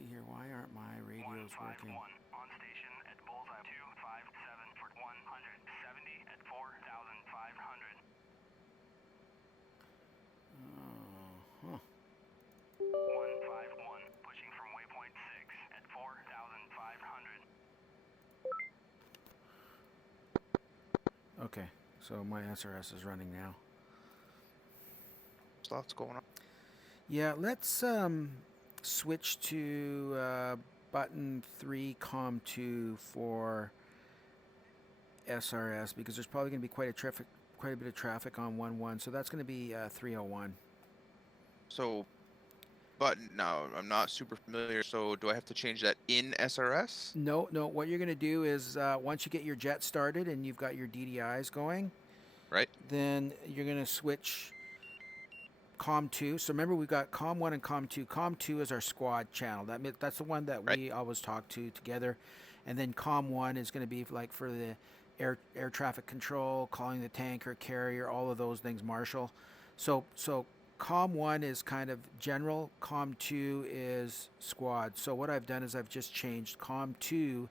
see here. Why aren't my radios working? 151 on station at bullseye 257 for 170 at 4,500. Huh. 151 pushing from waypoint 6 at 4,500. Okay, so my SRS is running now. There's lots going on. Yeah, let's switch to button 3 COM 2 for SRS because there's probably going to be quite a bit of traffic on 1-1, so that's going to be 301. So, but now I'm not super familiar. So, do I have to change that in SRS? No. What you're going to do is once you get your jet started and you've got your DDIs going, Right. then you're going to switch COM 2. So remember, we've got COM 1 and COM 2. COM 2 is our squad channel. That's the one that we always talk to together. And then COM 1 is going to be like for the air traffic control, calling the tanker, carrier, all of those things, marshal. So COM 1 is kind of general. COM 2 is squad. So what I've done is I've just changed COM 2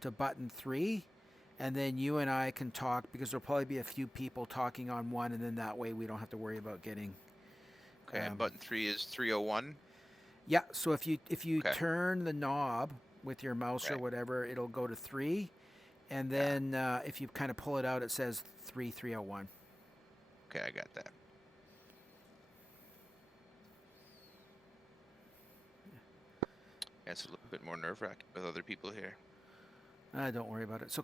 to button 3. And then you and I can talk because there'll probably be a few people talking on 1, and then that way we don't have to worry about getting... Okay, and button 3 is 301. Yeah, so if you Okay. turn the knob with your mouse or whatever, it'll go to 3, and then if you kind of pull it out, it says 301. Okay, I got that. Yeah, it's a little bit more nerve-wracking with other people here. Don't worry about it. So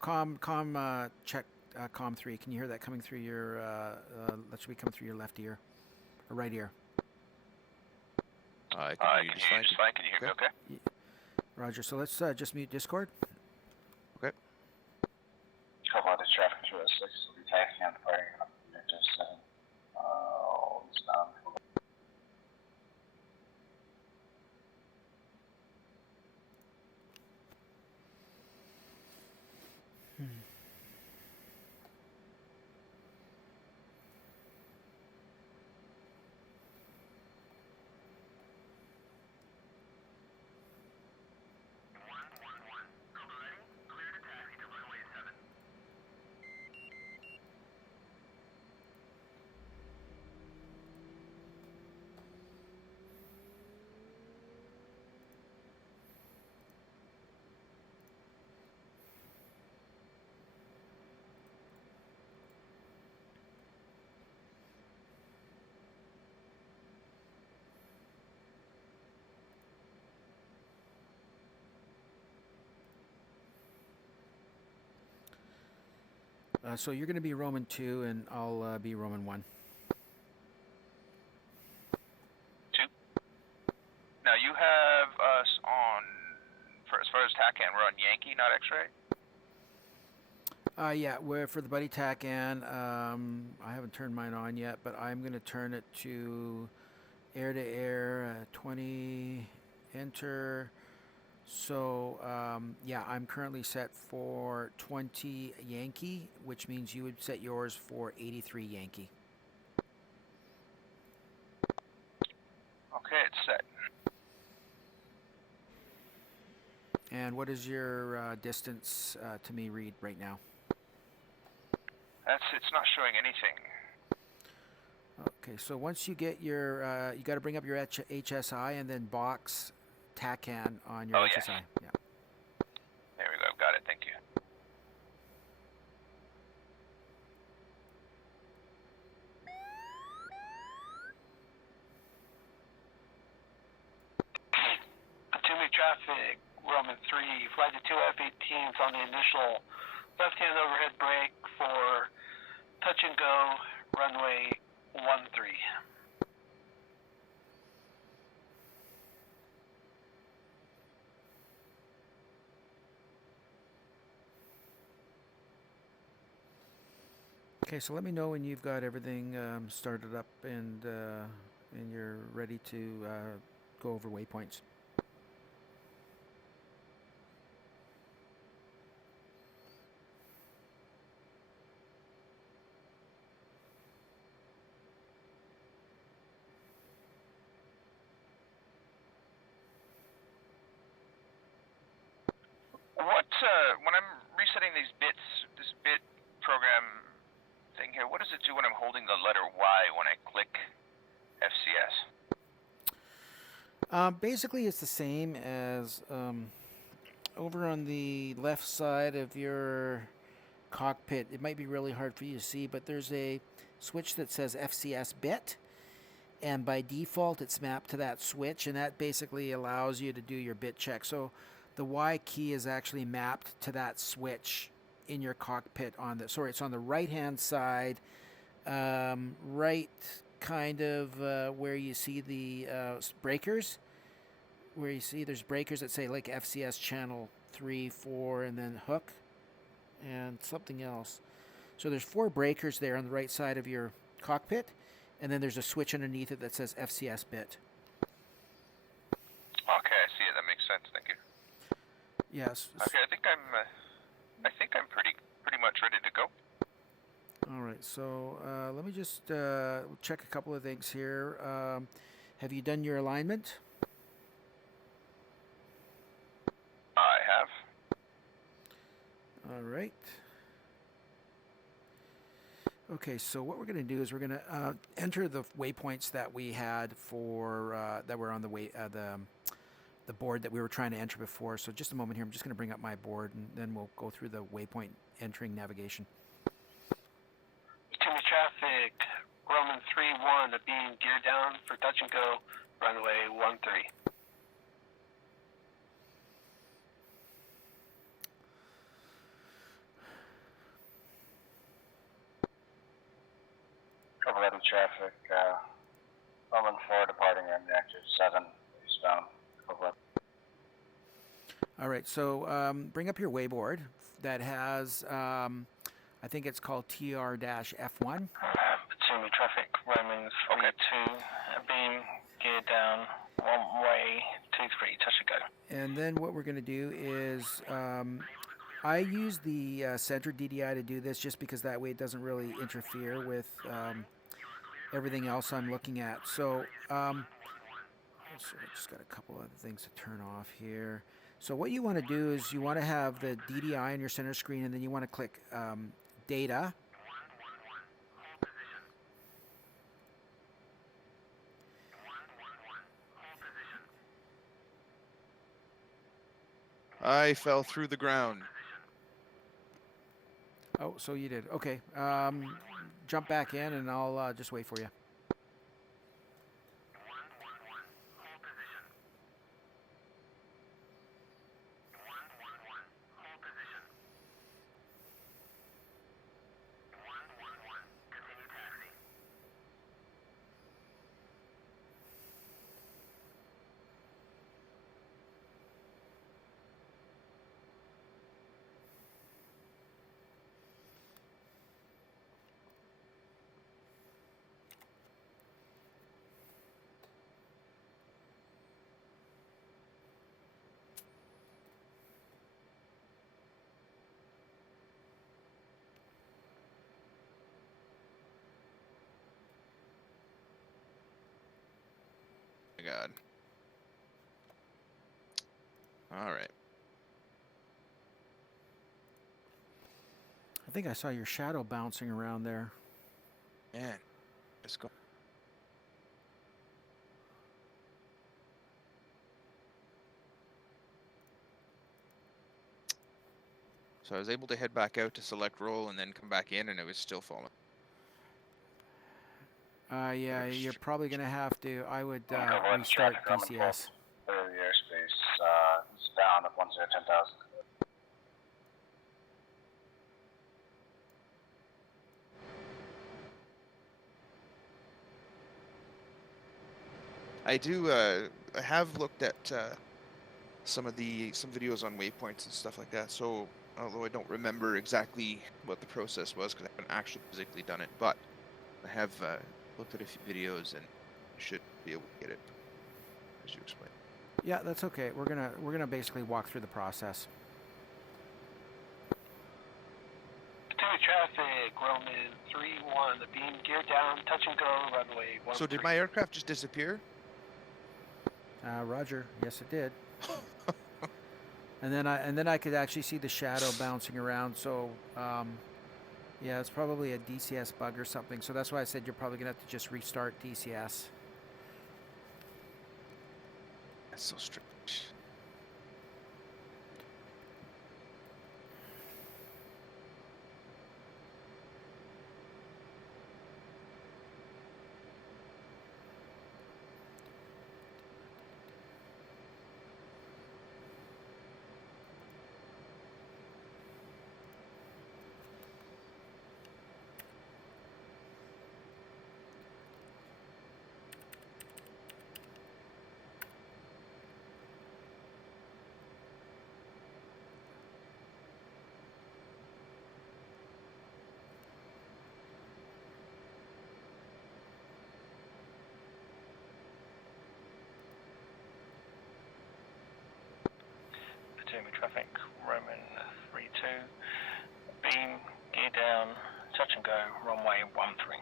check COM 3. Can you hear that coming through your? That should be coming through your left ear, or right ear. I can hear you just fine. Can you hear me okay? Yeah. Roger. So let's just mute Discord. Okay. Couple of this traffic control 6 will be taxing on departing on Victor 7. It's down. So you're going to be Roman 2, and I'll be Roman 1. 2. Now you have us on, as far as TACAN, we're on Yankee, not X-ray? Yeah, we're for the Buddy TACAN. I haven't turned mine on yet, but I'm going to turn it to air-to-air, 20, enter. So, yeah, I'm currently set for 20 Yankee, which means you would set yours for 83 Yankee. Okay, it's set. And what is your distance to me read right now? It's not showing anything. Okay, so once you get your, you got to bring up your HSI and then box TACAN on your HSI. Yes. Yeah. There we go. Got it. Thank you. Continuing traffic, Roman 3, flight to 2 F-18s on the initial left-hand overhead brake for touch and go, runway 13. Okay, so let me know when you've got everything started up and you're ready to go over waypoints. What, when I'm resetting these bits, this bit program thing here, what does it do when I'm holding the letter Y when I click FCS? Basically, it's the same as over on the left side of your cockpit. It might be really hard for you to see, but there's a switch that says FCS bit, and by default it's mapped to that switch, and that basically allows you to do your bit check. So the Y key is actually mapped to that switch in your cockpit on the, sorry, it's on the right hand side, right kind of where you see the breakers, where you see there's breakers that say like FCS channel 3, 4, and then hook and something else. So there's 4 breakers there on the right side of your cockpit, and then there's a switch underneath it that says FCS bit. Okay, I see it. That makes sense. Thank you. Yes. Okay, I think I'm pretty much ready to go. All right. So let me just check a couple of things here. Have you done your alignment? I have. All right. Okay, so what we're going to do is we're going to enter the waypoints that we had for that were on the the board that we were trying to enter before. So just a moment here. I'm just going to bring up my board, and then we'll go through the waypoint entering navigation. Timmy traffic, Roman 3-1, being gear down for touch and go, runway 13. Overhead traffic, Roman 4 departing in reactor 7, eastbound, overhead. All right, so bring up your wayboard that has, I think it's called TR-F1. Timmy traffic, Roman 3-2, beam, gear down, runway 23, touch and go. And then what we're going to do is I use the center DDI to do this just because that way it doesn't really interfere with everything else I'm looking at. So I just got a couple other things to turn off here. So what you want to do is you want to have the DDI on your center screen, and then you want to click data. I fell through the ground. Oh, so you did. Okay. Jump back in, and I'll just wait for you. My God. All right. I think I saw your shadow bouncing around there. Man, let's go. So I was able to head back out to select roll and then come back in, and it was still falling. Yeah, you're probably going to have to, I would Overhead restart traffic, Roman 4, DCS. clear the airspace, eastbound at 10,000. I have looked at some videos on waypoints and stuff like that. So although I don't remember exactly what the process was because I haven't actually physically done it, but I have looked at a few videos and should be able to get it as you explained. Yeah, that's okay. We're gonna basically walk through the process. Timmy traffic, Roman 3-1, being gear down, touch and go, runway 13. So did my aircraft just disappear? Roger. Yes, it did. And then I could actually see the shadow bouncing around. So yeah, it's probably a DCS bug or something. So that's why I said you're probably gonna have to just restart DCS. That's so strange. Potomac traffic, Roman 32, beam, gear down, touch and go, runway 13.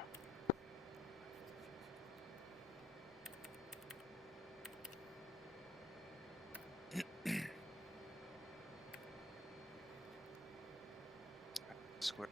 Square.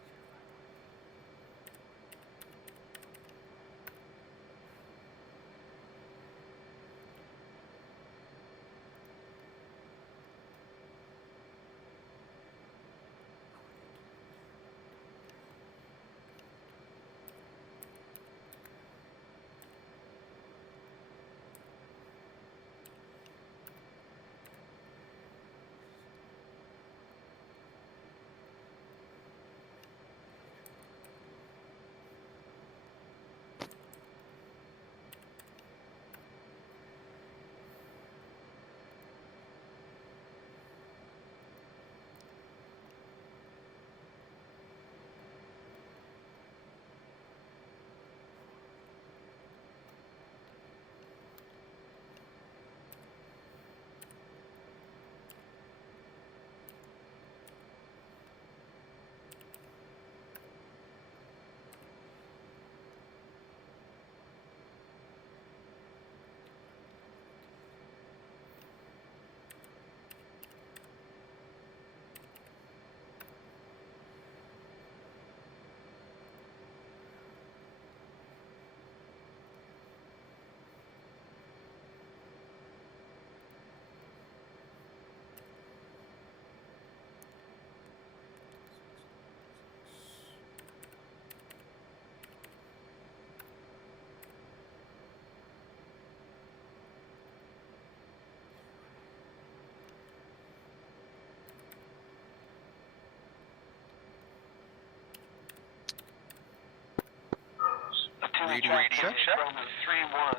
Potomac Radio traffic, check. Roman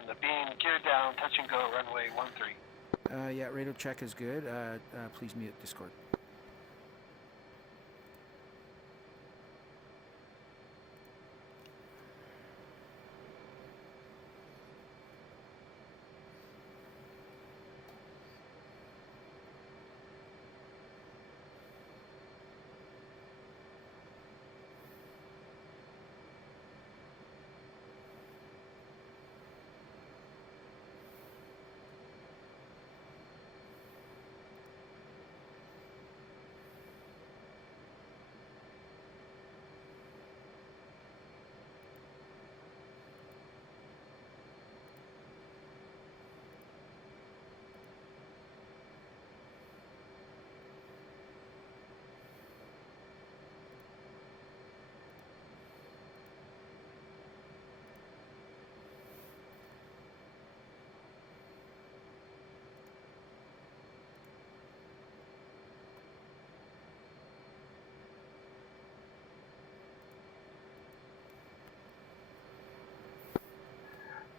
3-1, the beam, gear down, touch and go, runway 13. Yeah, radio check is good. Please mute Discord.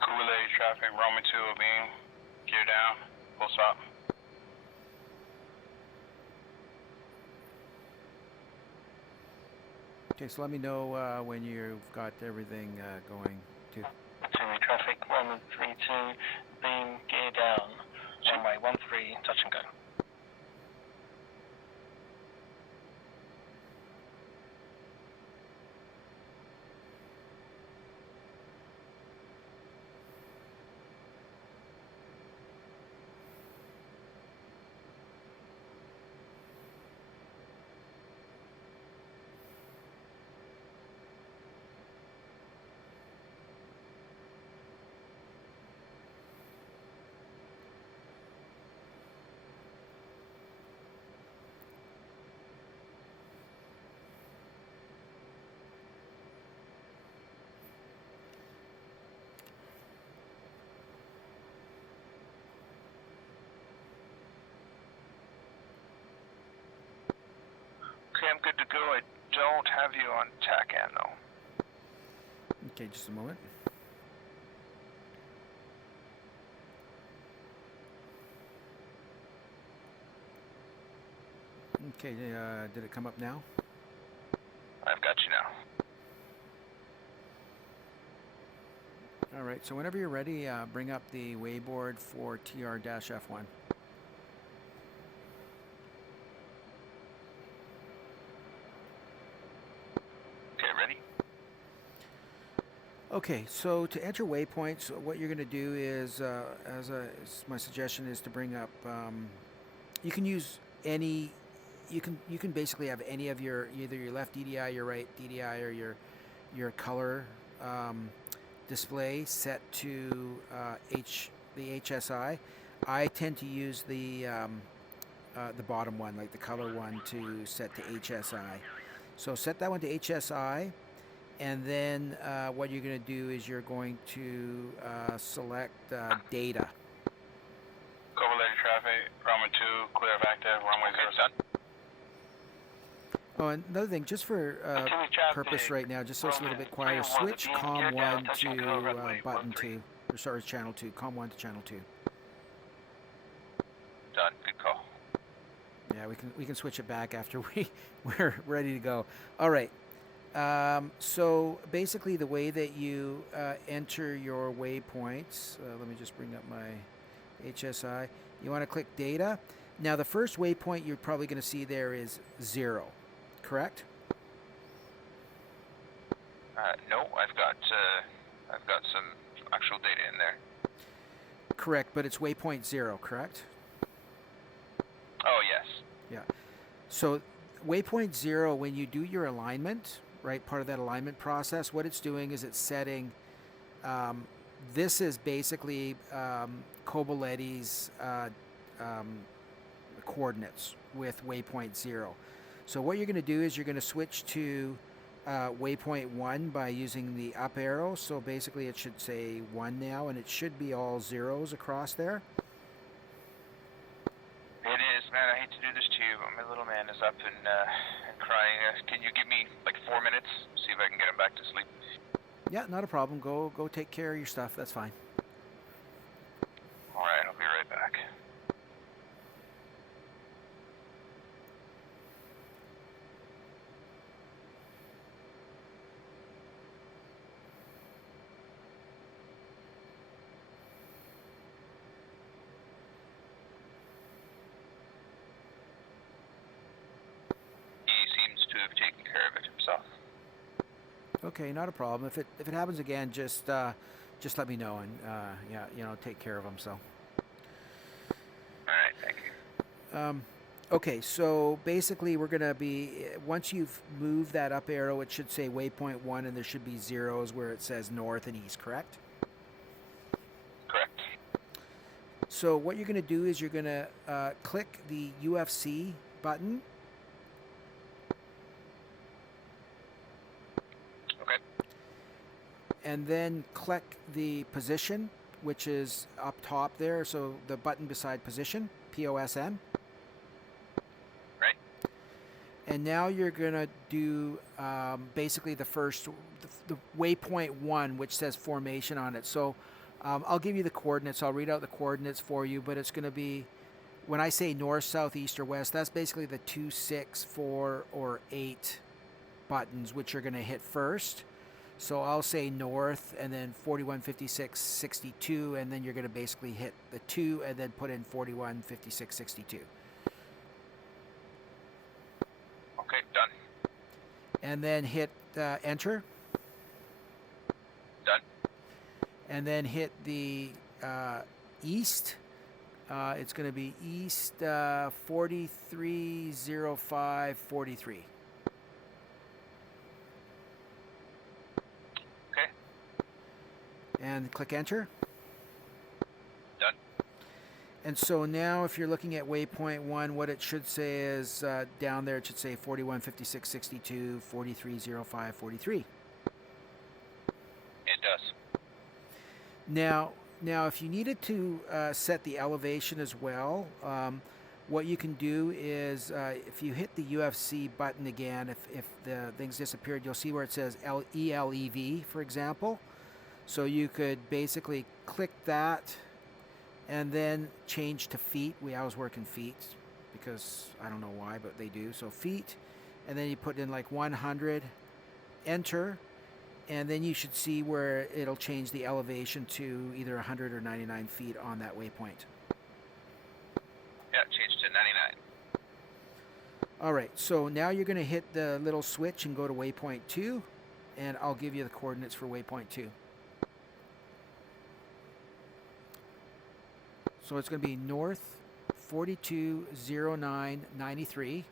Kool-Aid traffic, Roman 2, beam, gear down, full stop. Okay, so let me know when you've got everything going too. Potomac traffic, Roman 32, beam, gear down, runway 13, touch and go. Go, I don't have you on TACAN though. Okay, just a moment. Okay, did it come up now? I've got you now. All right, so whenever you're ready, bring up the wayboard for TR-F1. Okay, ready? Okay, so to enter waypoints, what you're going to do is, my suggestion is to bring up. You can use any. You can basically have any of your either your left DDI, your right DDI, or your color display set to the HSI. I tend to use the bottom one, like the color one, to set to HSI. So set that one to HSI. And then what you're going to do is you're going to select data. Covalent traffic, runway 2, clear of active, runway 0 Done. Oh, and another thing, just for purpose right now, just so it's a little bit quieter, switch COM 1 to button 2, or sorry, channel 2, COM 1 to channel 2. Done. Good call. Yeah, we can switch it back after we're ready to go. All right. So basically the way that you enter your waypoints, let me just bring up my HSI. You want to click data. Now the first waypoint you're probably going to see there is 0, correct? No, I've got some actual data in there. Correct, but it's waypoint 0, correct? Oh yes. Yeah. So waypoint 0, when you do your alignment, right, part of that alignment process, what it's doing is it's setting, this is basically Coboletti's coordinates with waypoint 0. So what you're going to do is you're going to switch to waypoint 1 by using the up arrow. So basically it should say 1 now, and it should be all zeros across there. It is, man. I hate to do this to you, but my little man is up and crying. Can you give me like 4 minutes? See if I can get him back to sleep. Yeah, not a problem. Go take care of your stuff. That's fine. All right, I'll be right back. He seems to have taken care of it himself. Okay, not a problem. If it happens again, just let me know, and yeah, take care of them. So. All right, thank you. Okay, so basically we're going to be, once you've moved that up arrow, it should say waypoint 1, and there should be zeros where it says north and east, correct? Correct. So what you're going to do is you're going to click the UFC button. Okay. And then click the position, which is up top there. So the button beside position, POSN. Right. And now you're going to do basically the waypoint 1, which says formation on it. So I'll give you the coordinates. I'll read out the coordinates for you, but it's going to be, when I say north, south, east, or west, that's basically the 2, 6, 4, or 8 buttons, which you're going to hit first. So I'll say north, and then 41, 56, 62, and then you're going to basically hit the 2, and then put in 41, 56, 62. Okay, done. And then hit enter. Done. And then hit the east. It's going to be east 430543. Okay. And click enter. Done. And so now if you're looking at waypoint 1, what it should say is down there, it should say 41, 56, 62, 4305, 43. It does. Now, if you needed to set the elevation as well, what you can do is if you hit the UFC button again, if the things disappeared, you'll see where it says ELEV, for example. So you could basically click that and then change to feet. We always work in feet because I don't know why, but they do. So feet, and then you put in like 100, enter, and then you should see where it'll change the elevation to either 100 or 99 feet on that waypoint. Yeah, changed to 99. All right, so now you're going to hit the little switch and go to waypoint 2, and I'll give you the coordinates for waypoint 2. So it's going to be north 420993.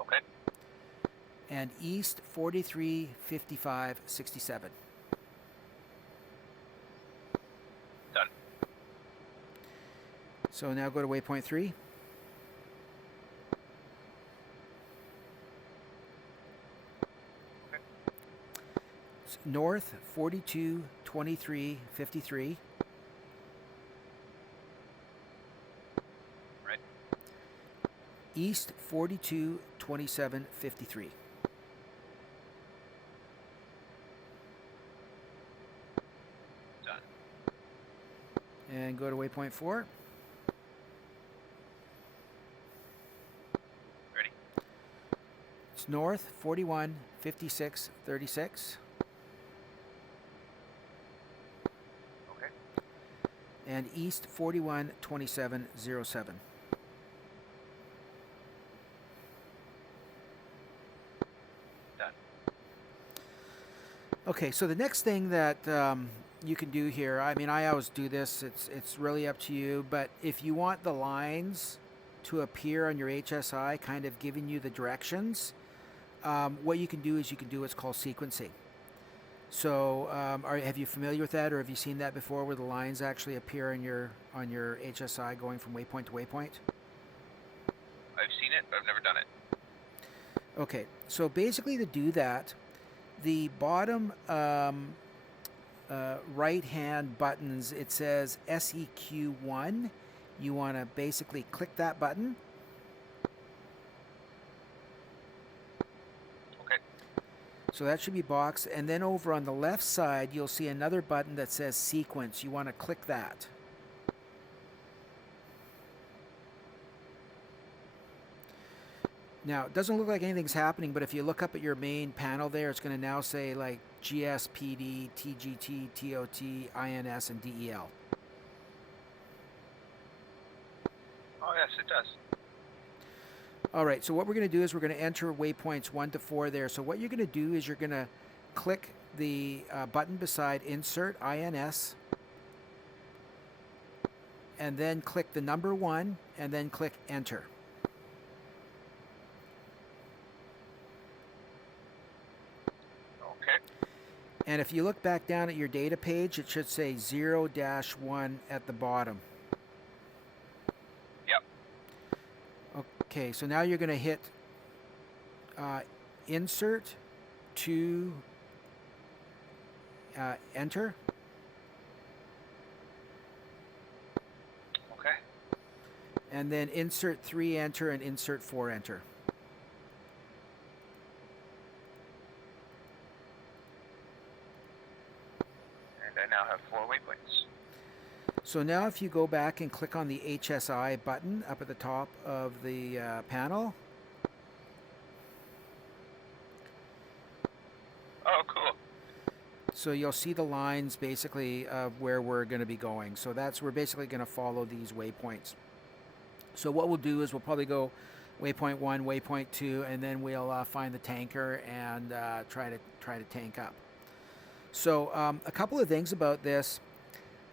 Okay. And east 435567. Done. So now go to waypoint 3. Okay. It's north 422353. Right. East 422753. Done. And go to waypoint 4. Ready. It's north 415636. Okay. And east 412707. Done. Okay, so the next thing that you can do here, I mean, I always do this, it's really up to you, but if you want the lines to appear on your HSI, kind of giving you the directions, what you can do is you can do what's called sequencing. So have you familiar with that, or have you seen that before, where the lines actually appear on your HSI going from waypoint to waypoint? I've seen it, but I've never done it. Okay, so basically to do that, the bottom right-hand buttons, it says SEQ1. You want to basically click that button. Okay. So that should be boxed. And then over on the left side, you'll see another button that says sequence. You want to click that. Now, it doesn't look like anything's happening, but if you look up at your main panel there, it's going to now say like GSPD, TGT, TOT, INS, and DEL. Oh, yes, it does. All right, so what we're going to do is we're going to enter waypoints 1 to 4 there. So what you're going to do is you're going to click the button beside Insert INS, and then click the number 1, and then click Enter. Okay. And if you look back down at your data page, it should say 0-1 at the bottom. Yep. Okay, so now you're going to hit Insert to Enter. Okay. And then Insert 3 Enter and Insert 4 Enter. And I now have 4 waypoints. So now if you go back and click on the HSI button up at the top of the panel. Oh, cool. So you'll see the lines basically of where we're going to be going. So we're basically going to follow these waypoints. So what we'll do is we'll probably go waypoint 1, waypoint 2, and then we'll find the tanker and try to tank up. So a couple of things about this.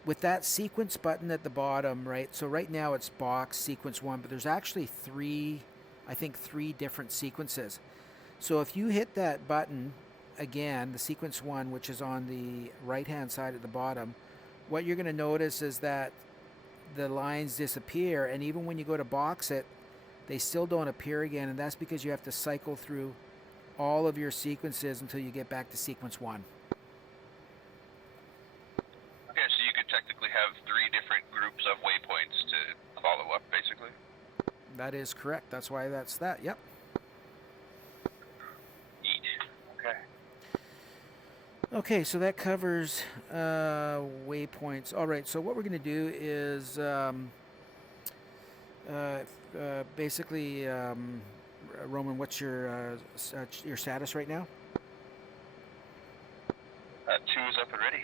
With that sequence button at the bottom, right? So right now it's box sequence 1, but there's actually three different sequences. So if you hit that button again, the sequence 1, which is on the right-hand side at the bottom, what you're going to notice is that the lines disappear, and even when you go to box it, they still don't appear again, and that's because you have to cycle through all of your sequences until you get back to sequence 1. Okay, so you could technically have 3 different groups That is correct. That's why that's that. Yep. Neat. Okay. Okay, so that covers waypoints. All right, so what we're going to do is basically, Roman, what's your status right now? 2 is up and ready.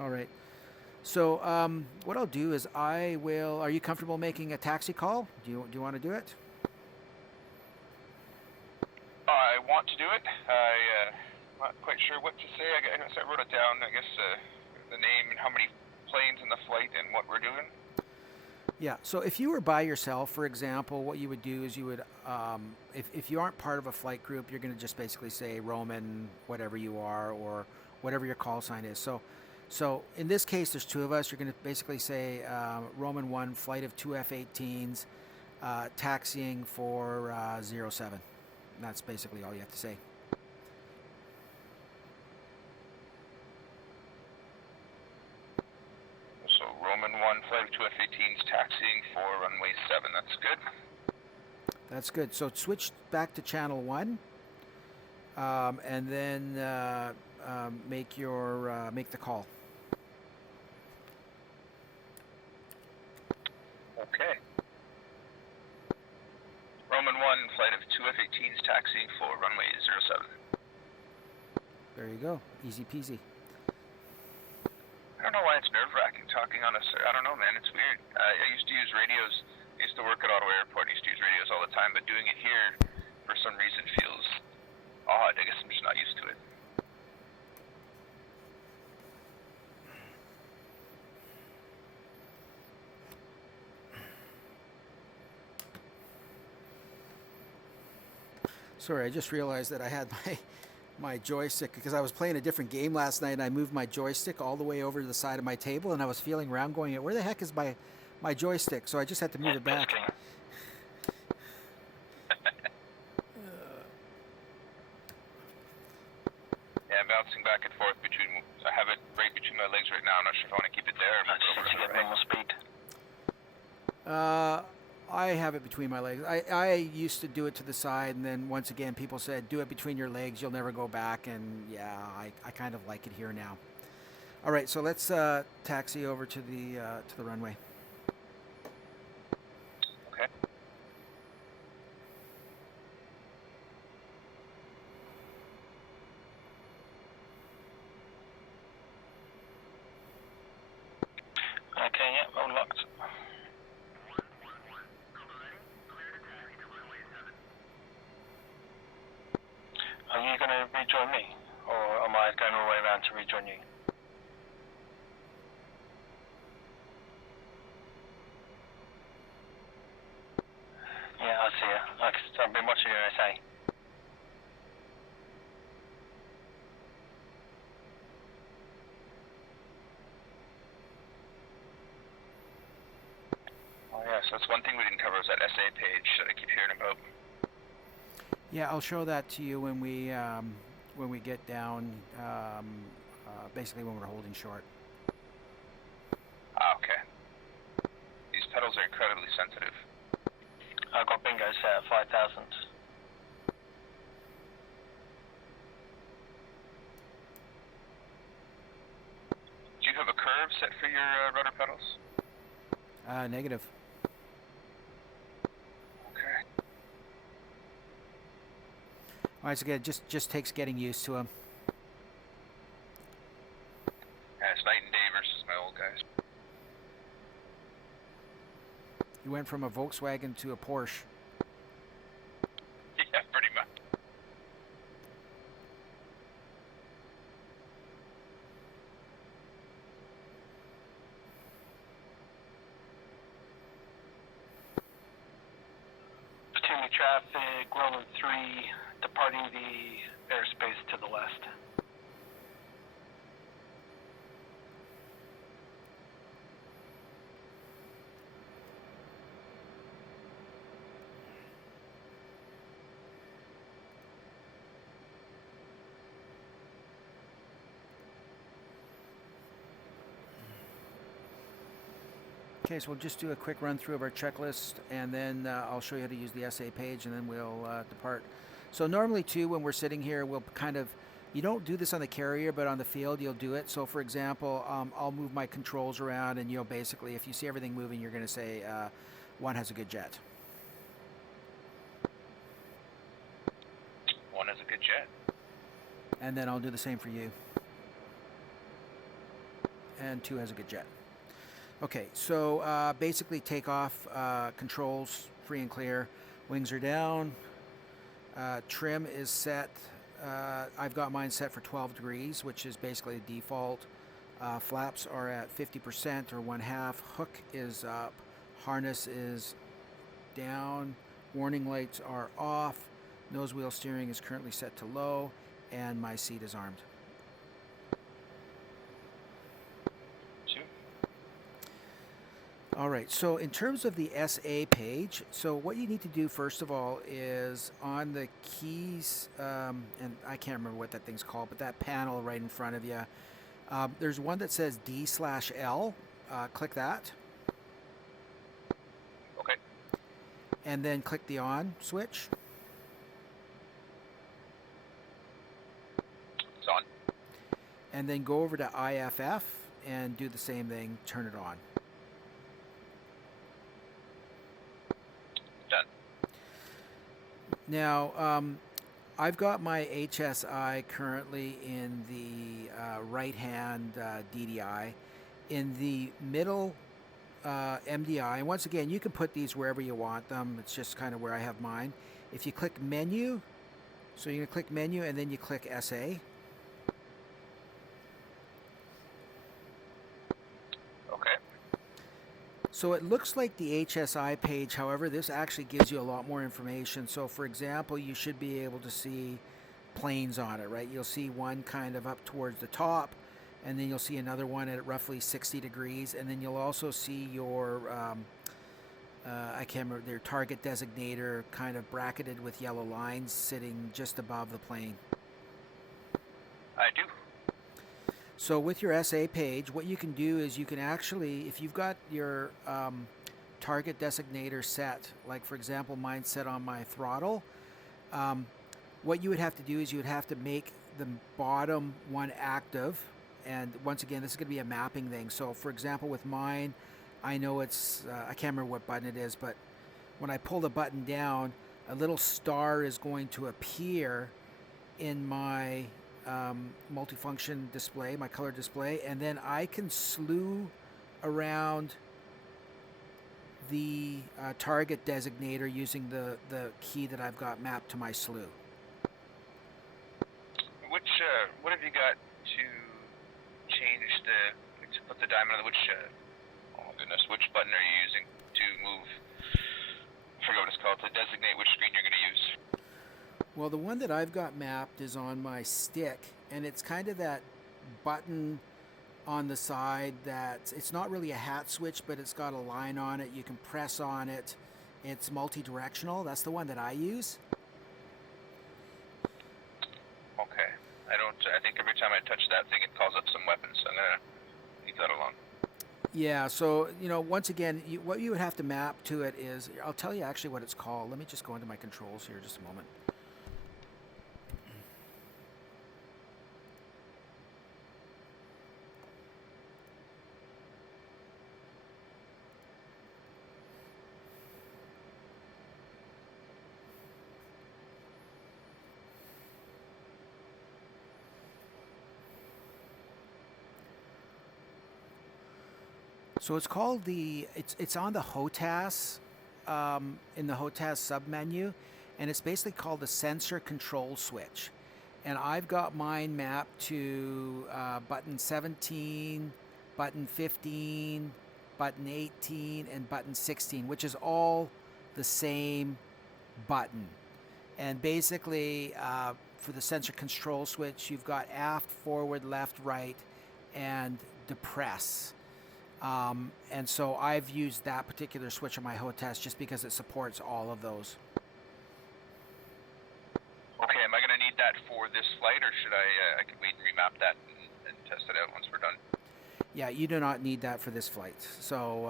All right. So what I'll do is I will. Are you comfortable making a taxi call? Do you want to do it? I want to do it. I'm not quite sure what to say. I guess I wrote it down. I guess the name and how many planes in the flight and what we're doing. Yeah. So if you were by yourself, for example, what you would do is you would, if you aren't part of a flight group, you're going to just basically say Roman, whatever you are, or whatever your call sign is. So in this case, there's 2 of us. You're going to basically say Roman 1, flight of 2 F-18s, taxiing for 07. And that's basically all you have to say. So Roman 1, flight of 2 F-18s, taxiing for runway 7. That's good. That's good. So switch back to channel 1, and then make the call. Okay. Roman 1, flight of 2 F-18s, taxiing for runway 07. There you go. Easy peasy. I don't know why it's nerve-wracking talking on a... I don't know, man. It's weird. I used to use radios. I used to work at Ottawa Airport. I used to use radios all the time, but doing it here, for some reason, feels odd. I guess I'm just not used to it. Sorry, I just realized that I had my joystick because I was playing a different game last night and I moved my joystick all the way over to the side of my table and I was feeling around going, where the heck is my joystick? So I just had to move it back. Yeah, I'm bouncing back and forth between... I have it right between my legs right now. I'm not sure if I want to keep it there or move it over to the right. Normal speed. I have it between my legs. I used to do it to the side, and then once again, people said, do it between your legs. You'll never go back. And yeah, I kind of like it here now. All right, so let's taxi over to the runway. Okay. Okay, yeah, all locked. Are you going to rejoin me? Or am I going all the way around to rejoin you? Yeah, I see you. I've been watching your SA. Oh, yes, that's one thing we didn't cover is that SA page that I keep hearing about. Yeah, I'll show that to you when we get down. Basically, when we're holding short. Ah, okay. These pedals are incredibly sensitive. I've got bingo set at 5,000. Do you have a curve set for your rudder pedals? Negative. Okay. All right, so again, just takes getting used to them. Yeah, it's night and day versus my old guys. You went from a Volkswagen to a Porsche. Yeah, pretty much. Continue traffic, Roman 3, departing the airspace to the west. Okay, so we'll just do a quick run through of our checklist, and then I'll show you how to use the SA page, and then we'll depart. So normally, too, when we're sitting here, we'll kind of, you don't do this on the carrier, but on the field, you'll do it. So, for example, I'll move my controls around, and you'll basically, if you see everything moving, you're going to say, one has a good jet. One has a good jet. And then I'll do the same for you. And two has a good jet. Okay, so basically takeoff controls free and clear. Wings are down. Trim is set. I've got mine set for 12 degrees, which is basically the default. Flaps are at 50% or 1/2. Hook is up. Harness is down. Warning lights are off. Nose wheel steering is currently set to low. And my seat is armed. All right, so in terms of the SA page, so what you need to do first of all is on the keys, and I can't remember what that thing's called, but that panel right in front of you, there's one that says D/L. Click that. Okay. And then click the on switch. It's on. And then go over to IFF and do the same thing, turn it on. Now, I've got my HSI currently in the right-hand DDI. In the middle MDI, and once again, you can put these wherever you want them. It's just kind of where I have mine. If you click menu, so you're going to click menu and then you click SA. So it looks like the HSI page, however, this actually gives you a lot more information. So for example, you should be able to see planes on it, right? You'll see one kind of up towards the top, and then you'll see another one at roughly 60 degrees, and then you'll also see your, I can't remember, their target designator kind of bracketed with yellow lines sitting just above the plane. I do. So with your SA page, what you can do is you can actually, if you've got your target designator set, like for example, mine set on my throttle, what you would have to do is you would have to make the bottom one active. And once again, this is going to be a mapping thing. So for example, with mine, I know it's, I can't remember what button it is, but when I pull the button down, a little star is going to appear in my multifunction display, my color display, and then I can slew around the target designator using the key that I've got mapped to my slew. What have you got to change to put the diamond on oh my goodness, which button are you using to move, I forget what it's called, to designate which screen you're going to use? Well, the one that I've got mapped is on my stick, and it's kind of that button on the side that it's not really a hat switch, but it's got a line on it. You can press on it. It's multi-directional. That's the one that I use. Okay. I think every time I touch that thing, it calls up some weapons, so I'm going to leave that alone. Yeah, so, you know, once again, what you would have to map to it is, I'll tell you actually what it's called. Let me just go into my controls here just a moment. So it's called it's on the HOTAS, in the HOTAS submenu, and it's basically called the sensor control switch. And I've got mine mapped to button 17, button 15, button 18, and button 16, which is all the same button. And basically, for the sensor control switch, you've got aft, forward, left, right, and depress. And so I've used that particular switch on my HOTAS just because it supports all of those. Okay, am I going to need that for this flight, or should I could wait and remap that and test it out once we're done? Yeah, you do not need that for this flight. So,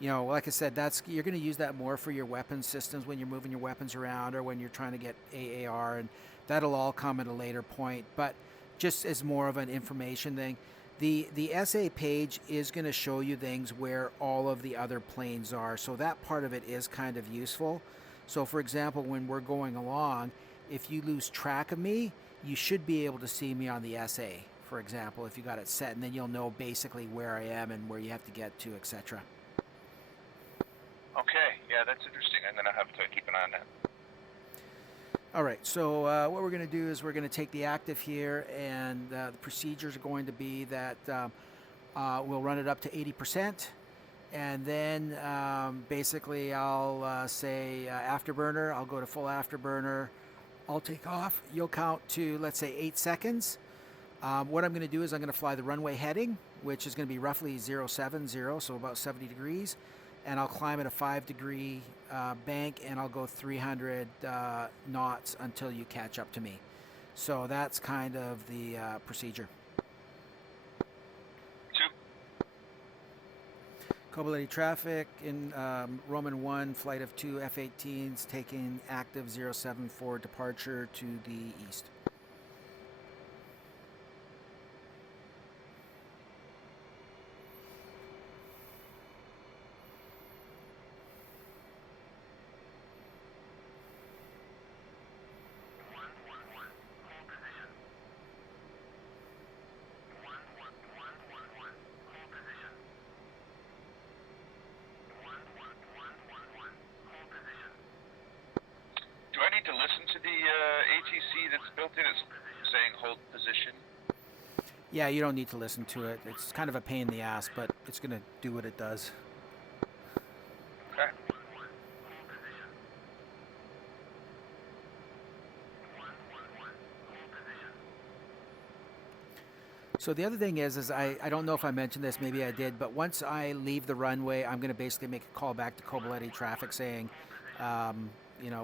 like I said, you're going to use that more for your weapon systems when you're moving your weapons around or when you're trying to get AAR, and that'll all come at a later point. But just as more of an information thing, the SA page is going to show you things where all of the other planes are. So that part of it is kind of useful. So, for example, when we're going along, if you lose track of me, you should be able to see me on the SA, for example, if you got it set, and then you'll know basically where I am and where you have to get to, etc. Okay, yeah, that's interesting. I'm gonna have to keep an eye on that. All right, so what we're going to do is we're going to take the active here, and the procedures are going to be that we'll run it up to 80%, and then basically I'll say afterburner. I'll go to full afterburner. I'll take off. You'll count to, let's say, 8 seconds. What I'm going to do is I'm going to fly the runway heading, which is going to be roughly 070, so about 70 degrees. And I'll climb at a 5-degree bank, and I'll go 300 knots until you catch up to me. So that's kind of the procedure. Kobuleti traffic in Roman 1, flight of 2 F-18s taking active 074 departure to the east. Do I need to listen to the ATC that's built in? It's saying hold position. Yeah, you don't need to listen to it. It's kind of a pain in the ass, but it's going to do what it does. Okay. So the other thing is I don't know if I mentioned this, maybe I did, but once I leave the runway, I'm going to basically make a call back to Kobuleti traffic saying,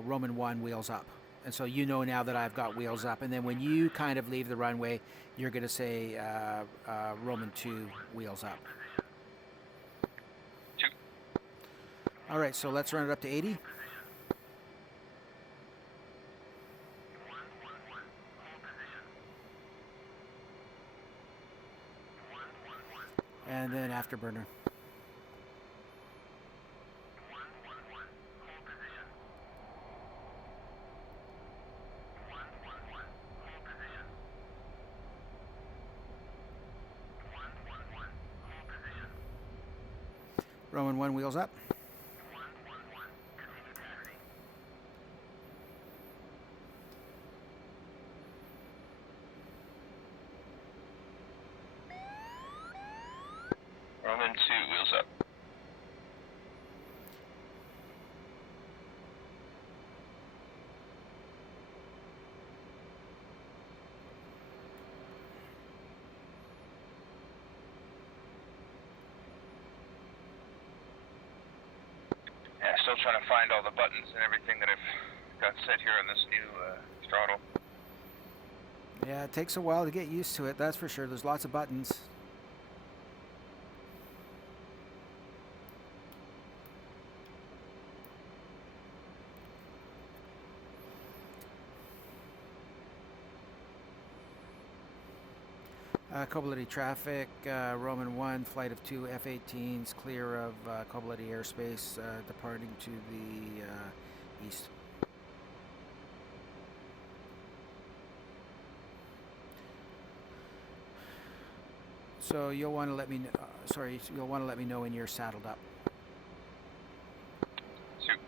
Roman 1 wheels up. And so you know now that I've got wheels up. And then when you kind of leave the runway, you're going to say Roman 2 wheels up. 2. All right, so let's run it up to 80. And then afterburner. Roman 1 wheels up. Roman 2 wheels up. Yeah, still trying to find all the buttons and everything that I've got set here on this new throttle. Yeah, it takes a while to get used to it, that's for sure. There's lots of buttons. Kobuleti traffic, Roman 1, flight of 2 F-18s, clear of Kobuleti airspace, departing to the east. So you'll want to let me you'll want to let me know when you're saddled up. Soup.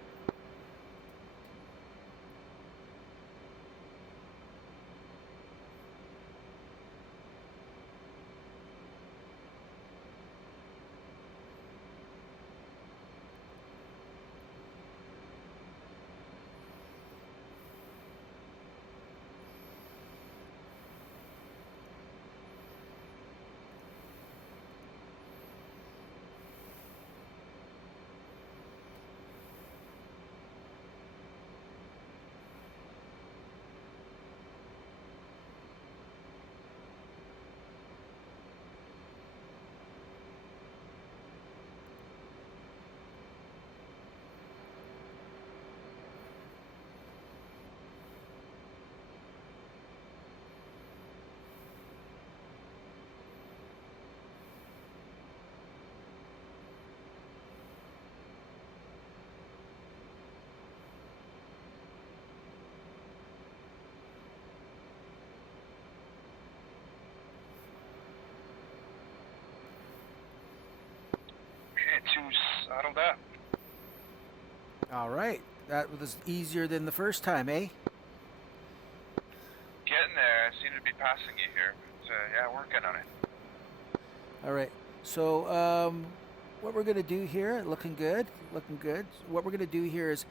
Throttled up. All right. That was easier than the first time, eh? Getting there. I seem to be passing you here. But, yeah, working on it. All right. So what we're going to do here, looking good. What we're going to do here is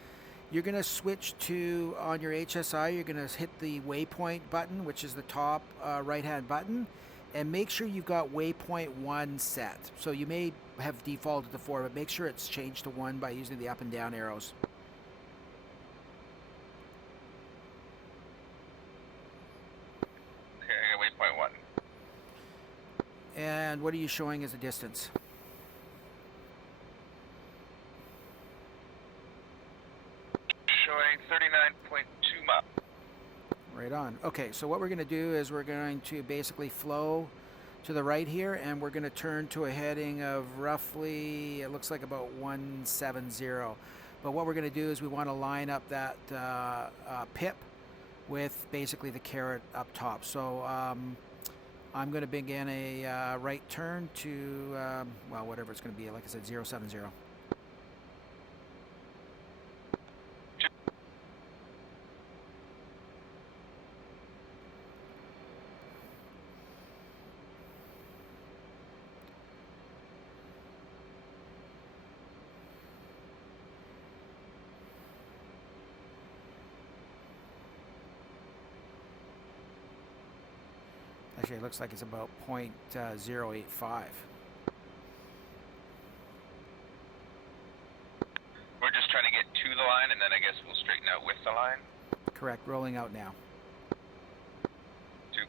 you're going to switch to, on your HSI, you're going to hit the waypoint button, which is the top right-hand button, and make sure you've got waypoint 1 set. So you may have defaulted to 4, but make sure it's changed to 1 by using the up and down arrows. Okay, I got waypoint 1. And what are you showing as a distance? Showing 39.2 miles. Right on. Okay, so what we're going to do is we're going to basically flow to the right here, and we're going to turn to a heading of roughly, it looks like about 170. But what we're going to do is we want to line up that pip with basically the carrot up top. So I'm going to begin a right turn to, well, whatever it's going to be, like I said, 070. Actually, it looks like it's about 0.085. We're just trying to get to the line, and then I guess we'll straighten out with the line. Correct, rolling out now. 2.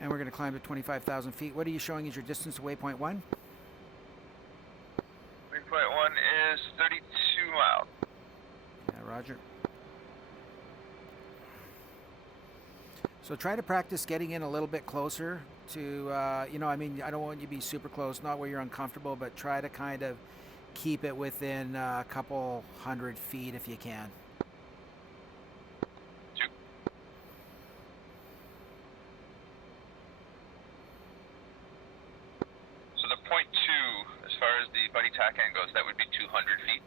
And we're going to climb to 25,000 feet. What are you showing as your distance to waypoint 1? Waypoint 1 is 32 miles. Yeah, roger. So try to practice getting in a little bit closer to, you know, I mean, I don't want you to be super close, not where you're uncomfortable, but try to kind of keep it within a couple 100 feet if you can. 2. So the point 2, as far as the buddy tack end goes, that would be 200 feet.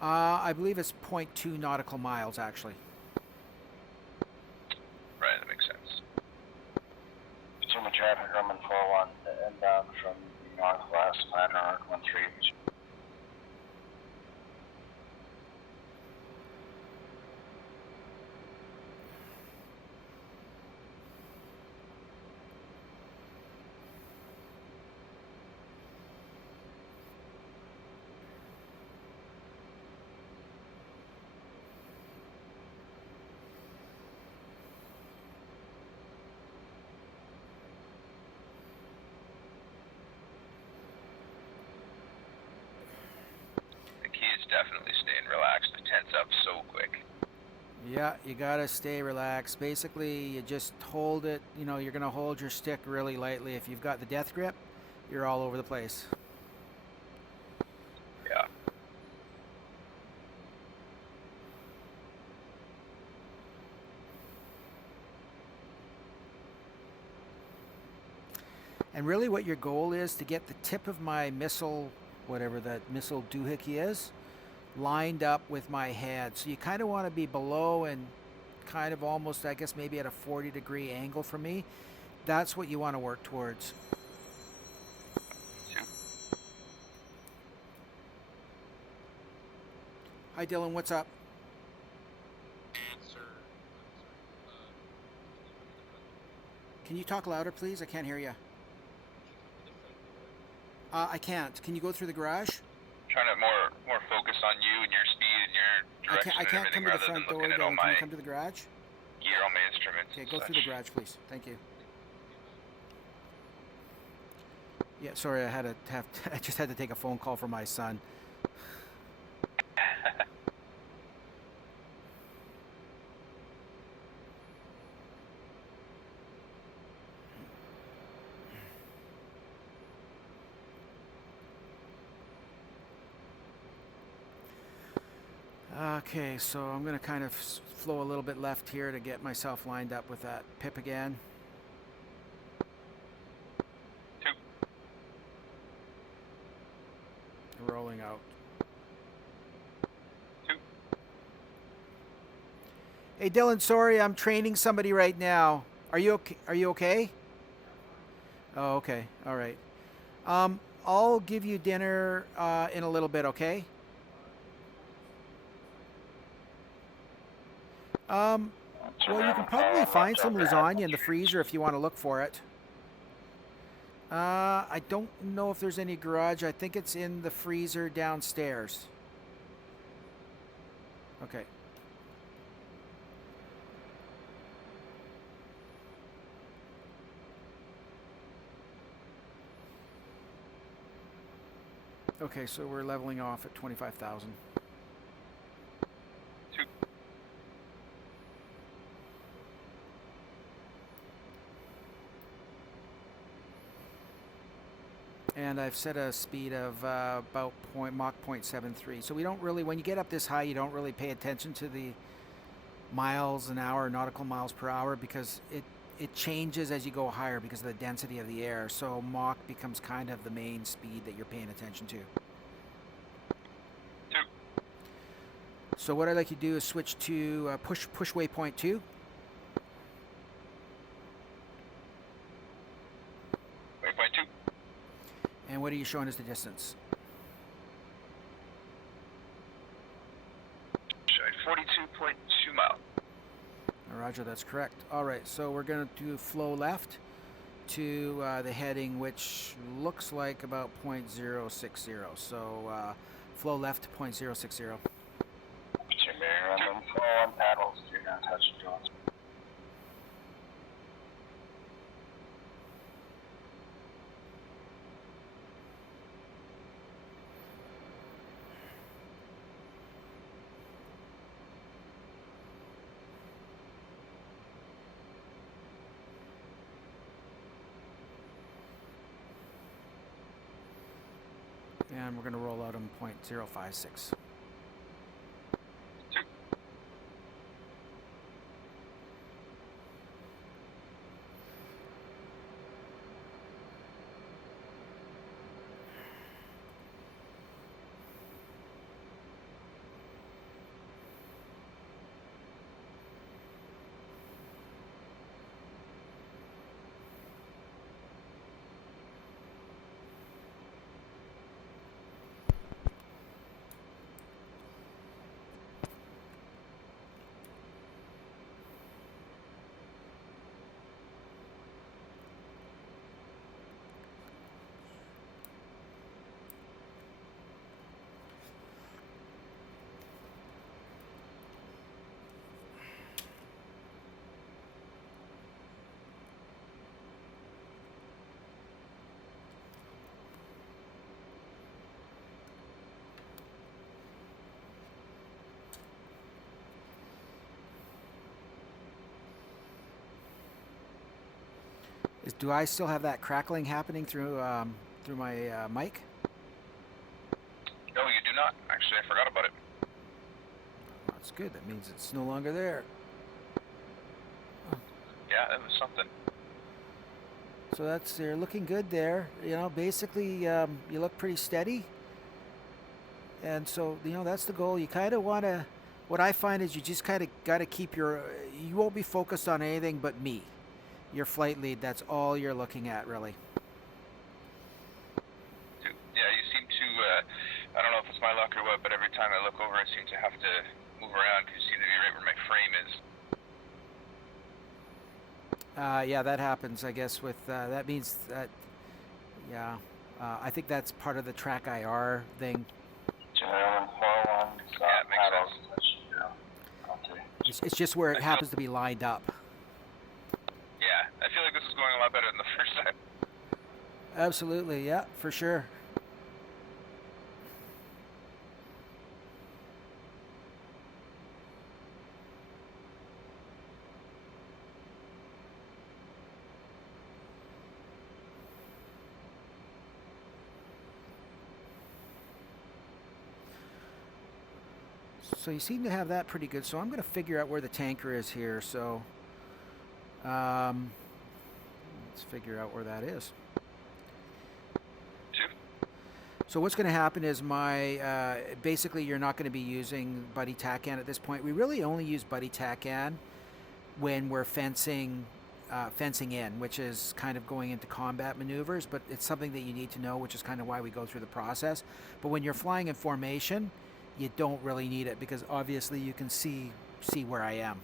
I believe it's 0.2 nautical miles, actually. Right, that makes sense. Human traffic Roman 41 inbound from the northwest, Ladder 13. The key is definitely staying relaxed. The tense up so quick. Yeah, you gotta stay relaxed. Basically, you just hold it, you know, you're gonna hold your stick really lightly. If you've got the death grip, you're all over the place. Yeah. And really what your goal is to get the tip of my missile, whatever that missile doohickey is, lined up with my head. So you kind of want to be below and kind of almost, I guess, maybe at a 40-degree angle from me. That's what you want to work towards. 2. Hi, Dylan. What's up? Can you talk louder, please? I can't hear you. I can't. Can you go through the garage? Trying to more focus on you and your speed and your direction I can't and come everything to the rather front than door, looking at all Dylan. Can my you come to the garage? gear, all my instruments. Okay, and go through the such. garage, please. Thank you. Yeah, sorry, I just had to take a phone call from my son. Okay, so I'm going to kind of flow a little bit left here to get myself lined up with that pip again. 2. Rolling out. 2. Hey Dylan, sorry, I'm training somebody right now. Are you okay? Are you okay? Oh, okay. All right. I'll give you dinner in a little bit, okay? Well, you can probably find some lasagna in the freezer if you want to look for it. I don't know if there's any garage. I think it's in the freezer downstairs. Okay. Okay, so we're leveling off at 25,000. 2. And I've set a speed of about Mach 0.73. So we don't really, when you get up this high, you don't really pay attention to the miles an hour, nautical miles per hour, because it changes as you go higher because of the density of the air. So Mach becomes kind of the main speed that you're paying attention to. 2. So what I'd like you to do is switch to push waypoint 2. Waypoint 2. And what are you showing us the distance? Showing 42.2 miles. Roger, that's correct. All right, so we're going to do flow left to the heading, which looks like about 0.060. So flow left to 0.060. Jimmy, run them 4 on paddles. Do not touch jaws. And we're going to roll out on 0.056. 2. Do I still have that crackling happening through my mic? No, you do not. Actually, I forgot about it. That's good. That means it's no longer there. Yeah, that was something. So you're looking good there. You know, basically, you look pretty steady. And so, you know, that's the goal. You kind of want to, what I find is you just kind of got to keep you won't be focused on anything but me. Your flight lead, that's all you're looking at, really. Yeah, you seem to, I don't know if it's my luck or what, but every time I look over, I seem to have to move around because you seem to be right where my frame is. Yeah, that happens, I guess, with, that means that, yeah, I think that's part of the track IR thing. Jimmy, run 4 on Yeah, it makes paddles. sense. Touch, yeah. It's just where it I feel- happens to be lined up. Yeah, I feel like this is going a lot better than the first time. Absolutely, yeah, for sure. So you seem to have that pretty good. So I'm going to figure out where the tanker is here. So let's figure out where that is. 2. So what's going to happen is basically you're not going to be using Buddy TACAN at this point. We really only use Buddy TACAN when we're fencing in, which is kind of going into combat maneuvers, but it's something that you need to know, which is kind of why we go through the process. But when you're flying in formation, you don't really need it because obviously you can see where I am.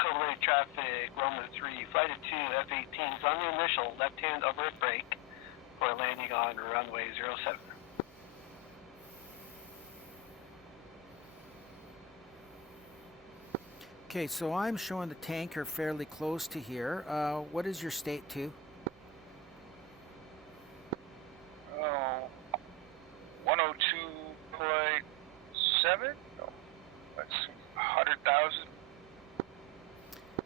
Cold traffic, Roman 3, flight of 2, F-18s on the initial left-hand overhead brake for landing on runway 07. Okay, so I'm showing the tanker fairly close to here. What is your state to? Oh, 102.7? No, that's 100,000.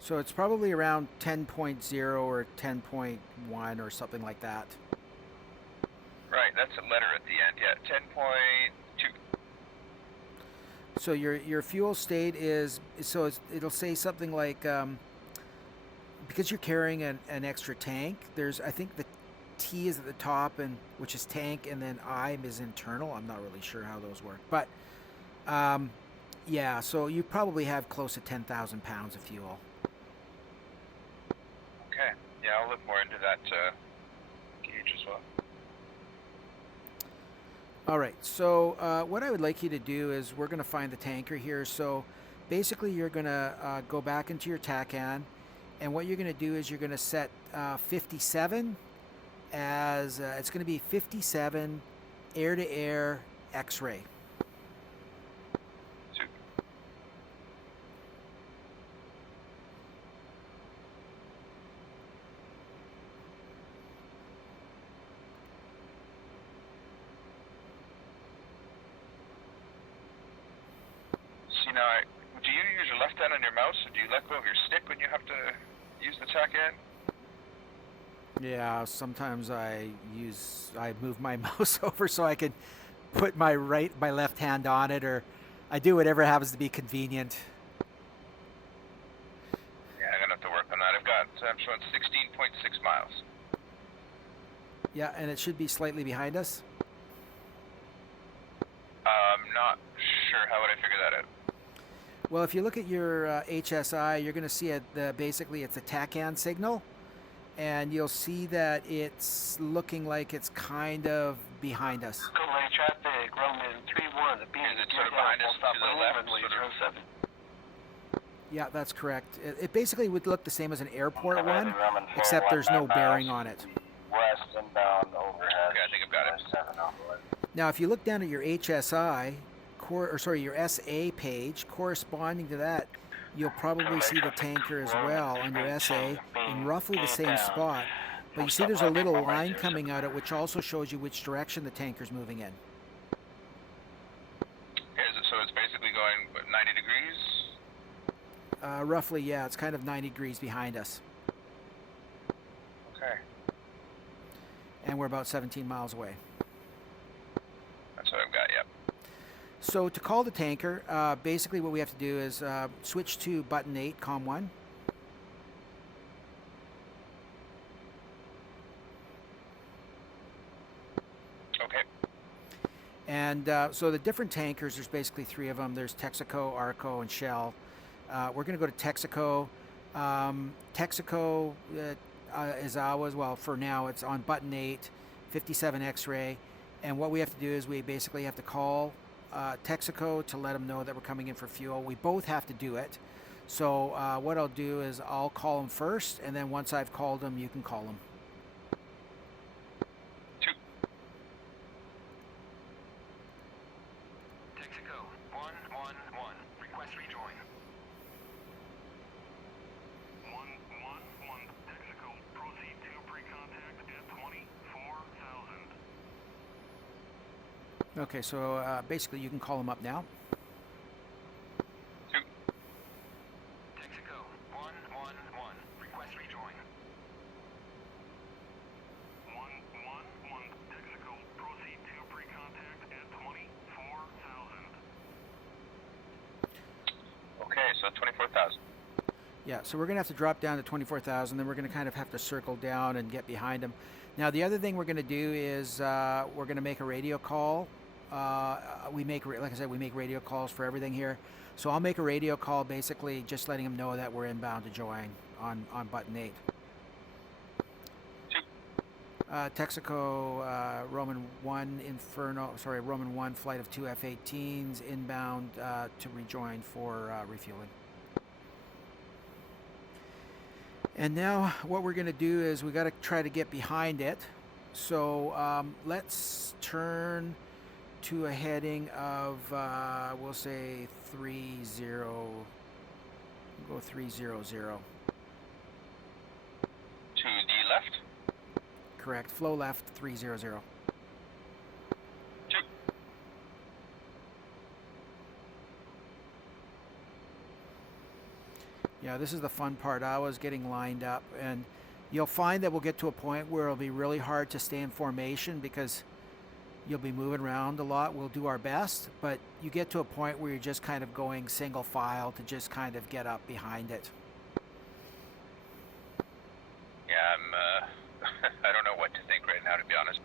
So it's probably around 10.0 or 10.1 or something like that. Right, that's a letter at the end, yeah, 10.2. So your fuel state is, it'll say something like, because you're carrying an extra tank, I think the T is at the top, and which is tank, and then I is internal. I'm not really sure how those work. But, yeah, so you probably have close to 10,000 pounds of fuel. Okay, yeah, I'll look more into that gauge as well. All right, so what I would like you to do is we're going to find the tanker here. So basically you're going to go back into your TACAN, and what you're going to do is you're going to set 57 as, it's going to be 57 air-to-air X-ray. Now, do you use your left hand on your mouse, or do you let go of your stick when you have to use the TACAN? Yeah, sometimes I move my mouse over so I can put my left hand on it, or I do whatever happens to be convenient. Yeah, I'm gonna have to work on that. I'm showing 16.6 miles. Yeah, and it should be slightly behind us. I'm not sure. How would I figure that out? Well, if you look at your HSI, you're going to see basically it's a TACAN signal, and you'll see that it's looking like it's kind of behind us. Cold traffic, Roman 3-1, Is it sort of behind us to the left? Sort of. Yeah, that's correct. It basically would look the same as an airport one, Roman except there's no 419 bearing miles. on it. West inbound overhead. Okay, I think I've got it. 7 on board. Now, if you look down at your HSI, your SA page, corresponding to that, you'll probably see the tanker as well on your SA in roughly the same spot. But you see there's a little line coming out of it, which also shows you which direction the tanker's moving in. Okay, so it's basically going, what, 90 degrees? Roughly, yeah, it's kind of 90 degrees behind us. Okay, And we're about 17 miles away. that's what I've got, yep. So to call the tanker, basically what we have to do is switch to button 8, COM 1. Okay. And so the different tankers, there's basically 3 of them. There's Texaco, Arco, and Shell. We're going to go to Texaco. Texaco is ours. Well, for now, it's on button 8, 57 X-ray. And what we have to do is we basically have to call Texaco to let them know that we're coming in for fuel. We both have to do it. So what I'll do is I'll call them first, and then once I've called them, you can call them. 2. Texaco 111. Request rejoin. 111. Texaco, proceed to pre-contact at 24,000. Okay, so basically you can call them up now. 2. Texaco 111. Request rejoin. 111. Texaco, proceed to pre-contact at 24,000. Okay, so 24,000. Yeah, so we're going to have to drop down to 24,000, then we're going to kind of have to circle down and get behind them. Now, the other thing we're going to do is we're going to make a radio call. Like I said, we make radio calls for everything here. So I'll make a radio call basically just letting them know that we're inbound to join on button 8. Texaco, Roman 1 Roman 1 flight of 2 F-18s inbound to rejoin for refueling. And now what we're going to do is we got to try to get behind it. So let's turn to a heading of, we'll say 30, go 300. To the left. Correct. Flow left 300. 2. Yeah, this is the fun part. I was getting lined up, and you'll find that we'll get to a point where it'll be really hard to stay in formation because you'll be moving around a lot. We'll do our best, but you get to a point where you're just kind of going single file to just kind of get up behind it. Yeah, I don't know what to think right now, to be honest.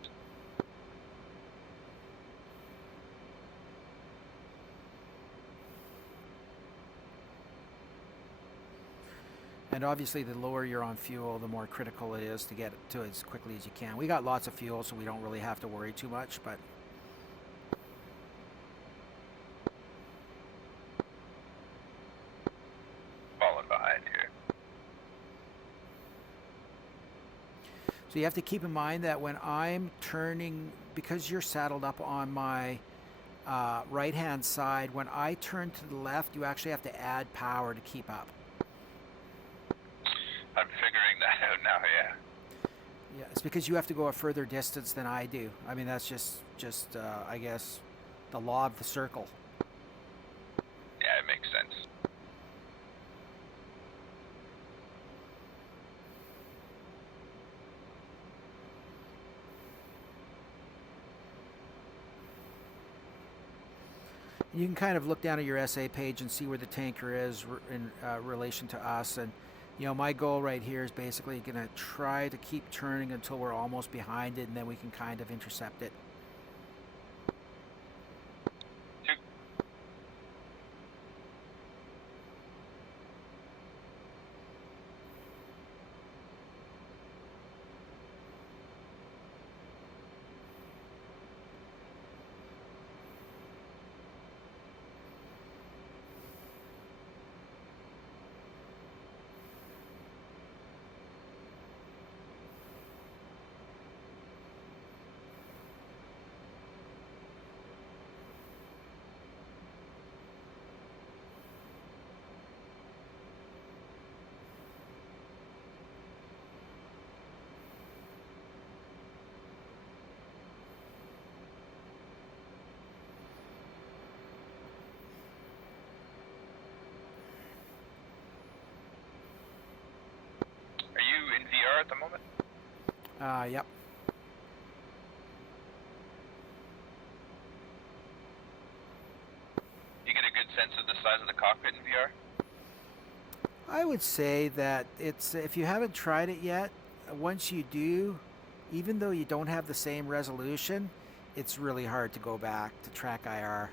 And obviously, the lower you're on fuel, the more critical it is to get to it as quickly as you can. We got lots of fuel, so we don't really have to worry too much, but Falling behind here. so you have to keep in mind that when I'm turning, because you're saddled up on my right-hand side, when I turn to the left, you actually have to add power to keep up. I'm figuring that out now, yeah. Yeah, it's because you have to go a further distance than I do. I mean, that's just I guess, the law of the circle. Yeah, it makes sense. You can kind of look down at your SA page and see where the tanker is in relation to us. And, you know, my goal right here is basically going to try to keep turning until we're almost behind it, and then we can kind of intercept it. 2. Are you in VR at the moment? Yep. You get a good sense of the size of the cockpit in VR? I would say that it's, if you haven't tried it yet, once you do, even though you don't have the same resolution, it's really hard to go back to track IR.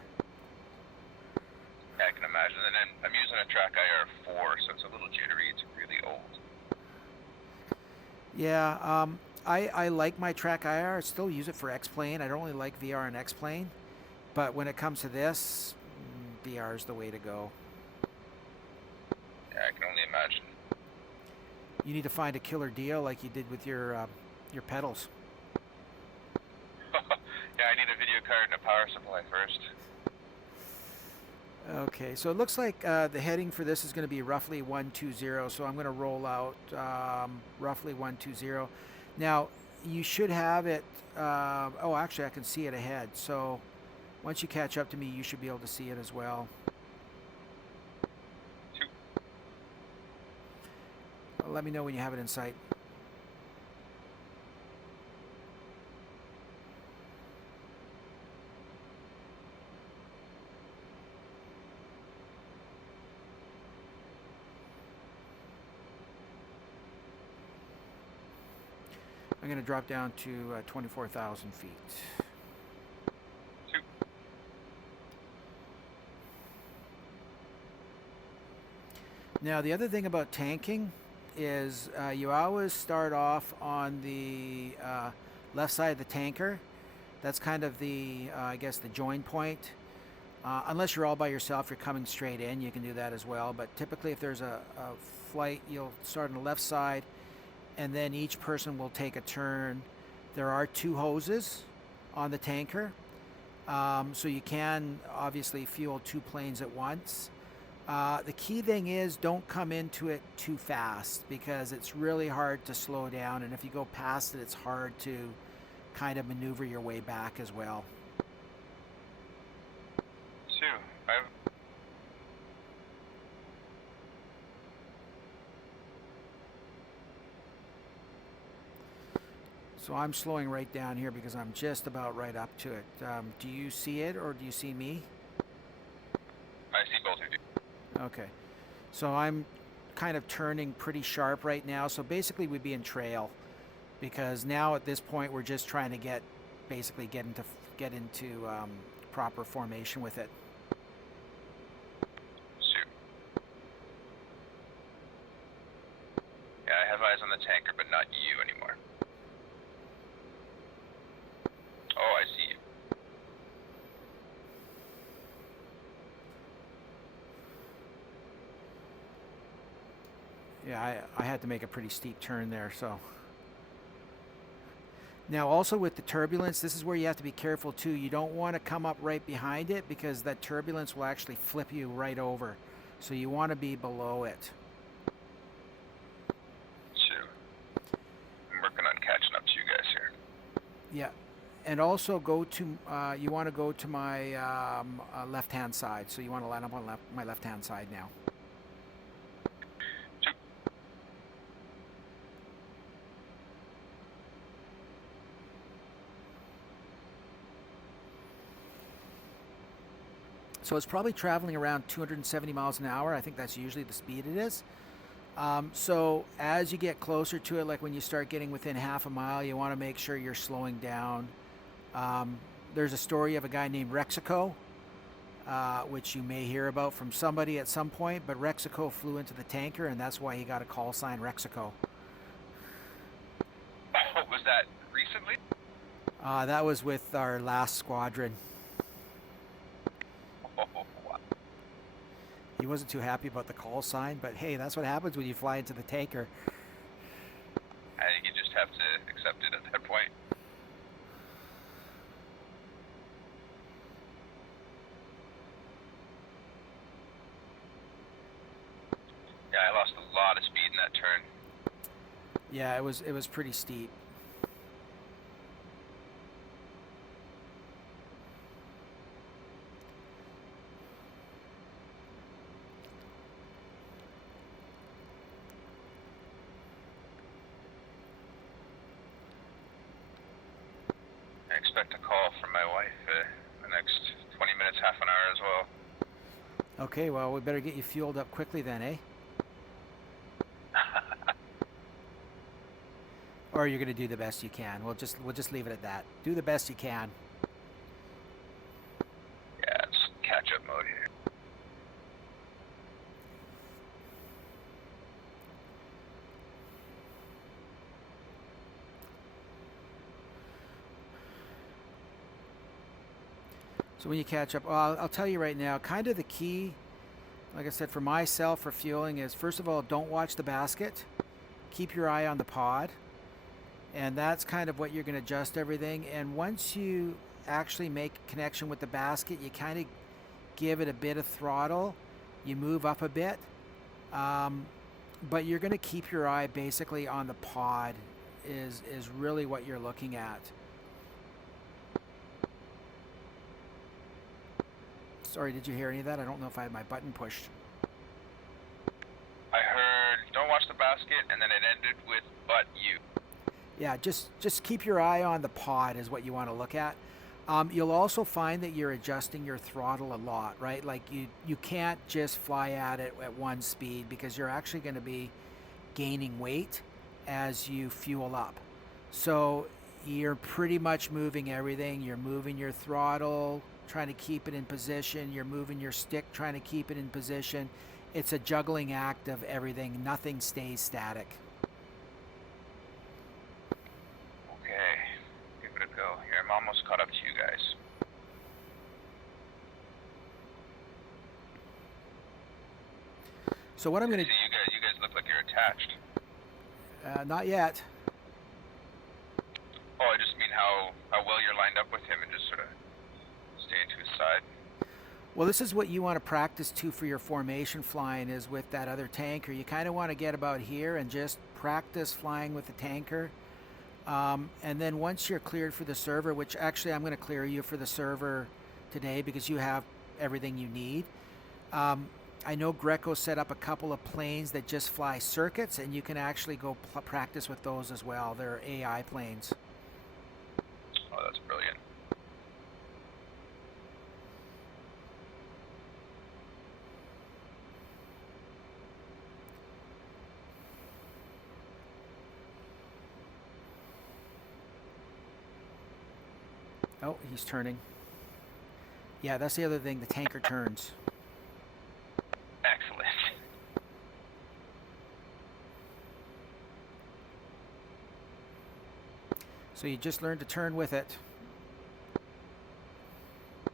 Yeah, I can imagine. And then I'm using a track IR 4, so it's a little jittery. It's really old. Yeah, I like my track IR. I still use it for X-Plane. I don't really like VR and X-Plane. But when it comes to this, VR is the way to go. Yeah, I can only imagine. You need to find a killer deal like you did with your pedals. Yeah, I need a video card and a power supply first. Okay, so it looks like the heading for this is going to be roughly 120, so I'm going to roll out roughly 120. Now, you should have it, oh, actually, I can see it ahead, so once you catch up to me, you should be able to see it as well. 2. Let me know when you have it in sight. I'm going to drop down to 24,000 feet. Two. Now, the other thing about tanking is you always start off on the left side of the tanker. That's kind of the, I guess, the join point. Unless you're all by yourself, you're coming straight in, you can do that as well. But typically, if there's a flight, you'll start on the left side, and then each person will take a turn. There are 2 hoses on the tanker, so you can obviously fuel 2 planes at once. The key thing is don't come into it too fast, because it's really hard to slow down, and if you go past it, it's hard to kind of maneuver your way back as well. 2. I've... So I'm slowing right down here because I'm just about right up to it. Do you see it, or do you see me? I see both of you. Okay. So I'm kind of turning pretty sharp right now. So basically we'd be in trail, because now at this point we're just trying to get into proper formation with it. Shoot. Yeah, I have eyes on the tanker, but not you anymore. Oh, I see you. Yeah, I had to make a pretty steep turn there, so. Now also with the turbulence, this is where you have to be careful too. You don't want to come up right behind it, because that turbulence will actually flip you right over. So you want to be below it. Shoot. I'm working on catching up to you guys here. Yeah. And also go to, you want to go to my left-hand side. So you want to line up on my left-hand side now. So it's probably traveling around 270 miles an hour. I think that's usually the speed it is. So as you get closer to it, like when you start getting within half a mile, you want to make sure you're slowing down. There's a story of a guy named Rexico, which you may hear about from somebody at some point, but Rexico flew into the tanker, and that's why he got a call sign Rexico. Oh, was that recently? That was with our last squadron. He wasn't too happy about the call sign, but hey, that's what happens when you fly into the tanker. I think you just have to accept it at that point. Yeah, I lost a lot of speed in that turn. Yeah, it was pretty steep. I expect a call from my wife the next 20 minutes, half an hour as well. Okay, well, we better get you fueled up quickly then, eh? Or you're gonna do the best you can. We'll just leave it at that. Do the best you can. Yeah, it's catch-up mode here. So when you catch up, well, I'll tell you right now, kind of the key, like I said, for myself for fueling is, first of all, don't watch the basket. Keep your eye on the pod. And that's kind of what you're going to adjust everything. And once you actually make a connection with the basket, you kind of give it a bit of throttle. You move up a bit. But you're going to keep your eye basically on the pod is really what you're looking at. Sorry, did you hear any of that? I don't know if I had my button pushed. I heard, don't watch the basket, and then it ended with, but you. Yeah, just keep your eye on the pod is what you want to look at. You'll also find that you're adjusting your throttle a lot, right? Like you can't just fly at it at one speed, because you're actually going to be gaining weight as you fuel up. So you're pretty much moving everything. You're moving your throttle, trying to keep it in position. You're moving your stick, trying to keep it in position. It's a juggling act of everything. Nothing stays static. Okay, give it a go. Here, I'm almost caught up to you guys. So what I'm going See, you guys look like you're attached. to, not yet. Oh, I just mean how well you're lined up with him and just sort of staying to his side. Well, this is what you want to practice too for your formation flying is with that other tanker. You kind of want to get about here and just practice flying with the tanker. And then once you're cleared for the server, which actually I'm going to clear you for the server today because you have everything you need. I know Greco set up a couple of planes that just fly circuits, and you can actually go practice with those as well. They're AI planes. Oh, that's brilliant. Oh, he's turning. Yeah, that's the other thing. The tanker turns. Excellent. So you just learn to turn with it. I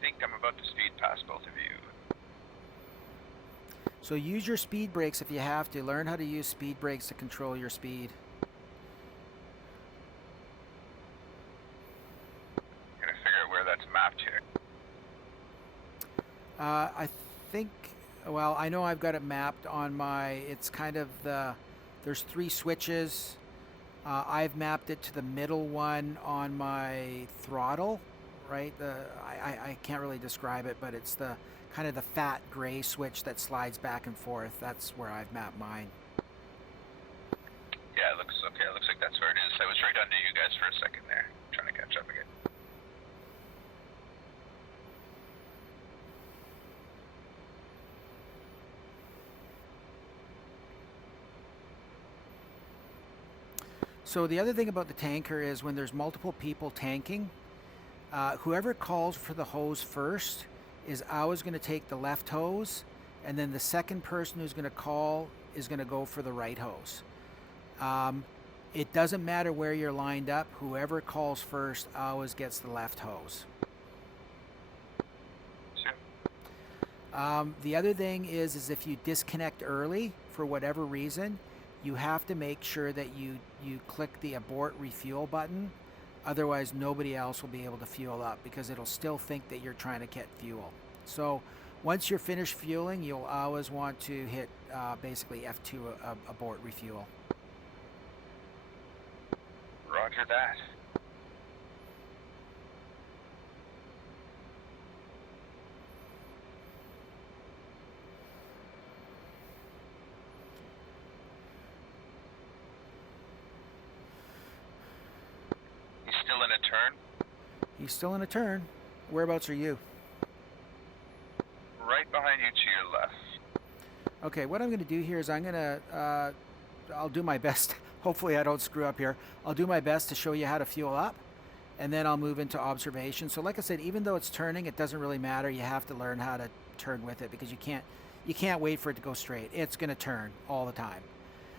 think I'm about to speed past both of you. So use your speed brakes if you have to. Learn how to use speed brakes to control your speed. Gotta figure out where that's mapped here. I think, well, I know I've got it mapped on my, it's kind of there's 3 switches. I've mapped it to the middle one on my throttle, right? I can't really describe it, but it's the kind of the fat gray switch that slides back and forth. That's where I've mapped mine. Yeah, it looks okay. It looks like that's where it is. I was right under you guys for a second there, trying to catch up again. So the other thing about the tanker is when there's multiple people tanking, whoever calls for the hose first is always going to take the left hose, and then the second person who's going to call is going to go for the right hose. It doesn't matter where you're lined up. Whoever calls first always gets the left hose. Sure. The other thing is if you disconnect early for whatever reason, you have to make sure that you click the abort refuel button. Otherwise, nobody else will be able to fuel up because it'll still think that you're trying to get fuel. So once you're finished fueling, you'll always want to hit basically F2 abort refuel. Roger that. He's still in a turn? He's still in a turn. Whereabouts are you? Right behind you to your left. Okay, what I'm going to do here is I'm going to, I'll do my best. Hopefully I don't screw up here. I'll do my best to show you how to fuel up, and then I'll move into observation. So like I said, even though it's turning, it doesn't really matter. You have to learn how to turn with it because you can't wait for it to go straight. It's going to turn all the time.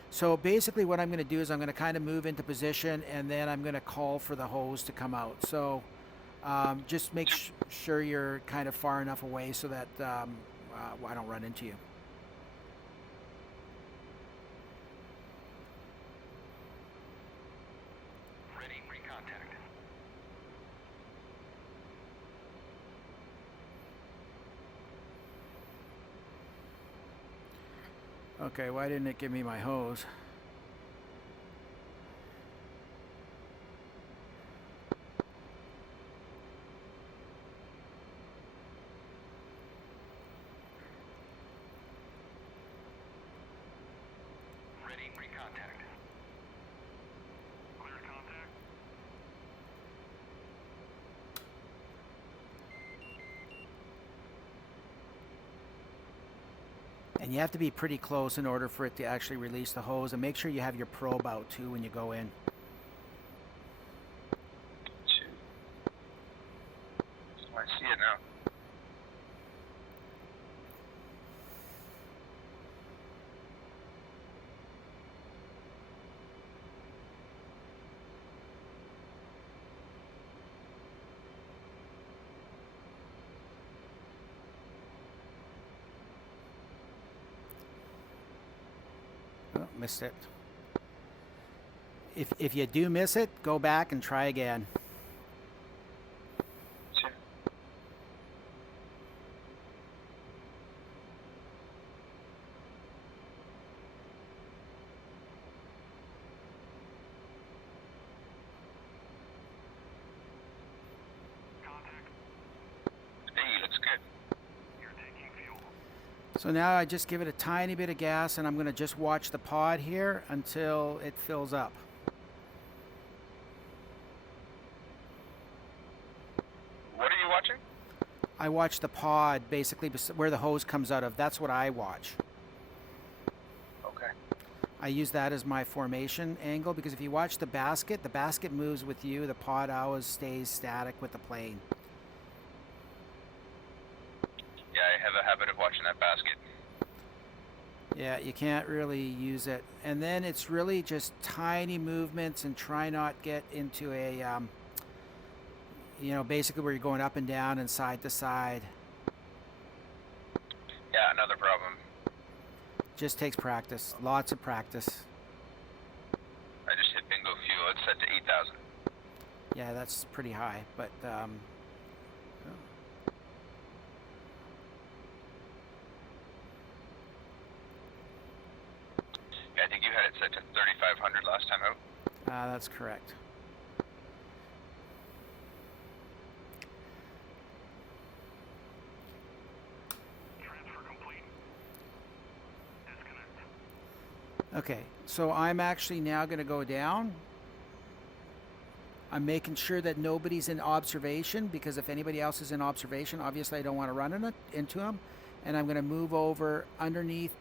So basically what I'm going to do is I'm going to kind of move into position, and then I'm going to call for the hose to come out. So just make sure you're kind of far enough away so that I don't run into you. Ready for contact. Okay, why didn't it give me my hose? Ready for contact. Clear contact. And you have to be pretty close in order for it to actually release the hose, and make sure you have your probe out too when you go in. Oh, missed it. If you do miss it, go back and try again. 2. Contact. Hey, looks good. You're taking fuel. So now I just give it a tiny bit of gas, and I'm going to just watch the pod here until it fills up. What are you watching? I watch the pod basically where the hose comes out of. That's what I watch. Okay. I use that as my formation angle because if you watch the basket moves with you. The pod always stays static with the plane. Yeah, I have a habit of watching that basket. Yeah, you can't really use it. And then it's really just tiny movements and try not get into a, basically where you're going up and down and side to side. Yeah, another problem. Just takes practice, lots of practice. I just hit bingo fuel. It's set to 8,000. Yeah, that's pretty high, but Yeah, I think you had it set to 3,500 last time out. that's correct. Transfer complete. Disconnect. Okay, so I'm actually now going to go down. I'm making sure that nobody's in observation because if anybody else is in observation, obviously I don't want to run into them. And I'm going to move over underneath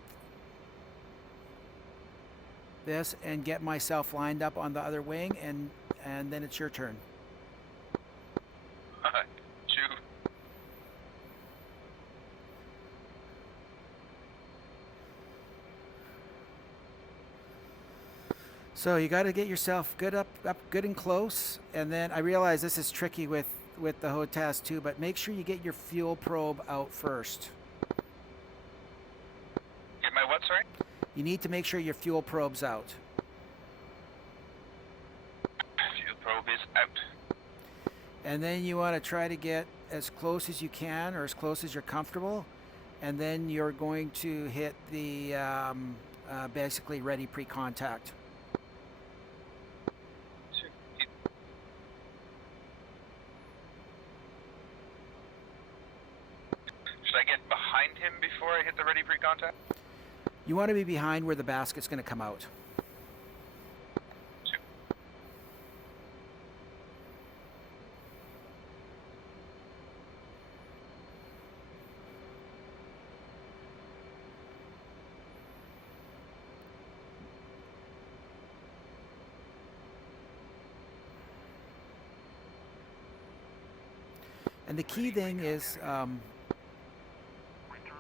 this and get myself lined up on the other wing, and then it's your turn. Two. So you got to get yourself good up good and close, and then I realize this is tricky with the HOTAS too, but make sure you get your fuel probe out first. Get my what, sorry? You need to make sure your fuel probe's out. Fuel probe is out. And then you want to try to get as close as you can or as close as you're comfortable, and then you're going to hit the basically ready pre-contact. Should I get behind him before I hit the ready pre-contact? You want to be behind where the basket's going to come out. Two. And the key thing is, Return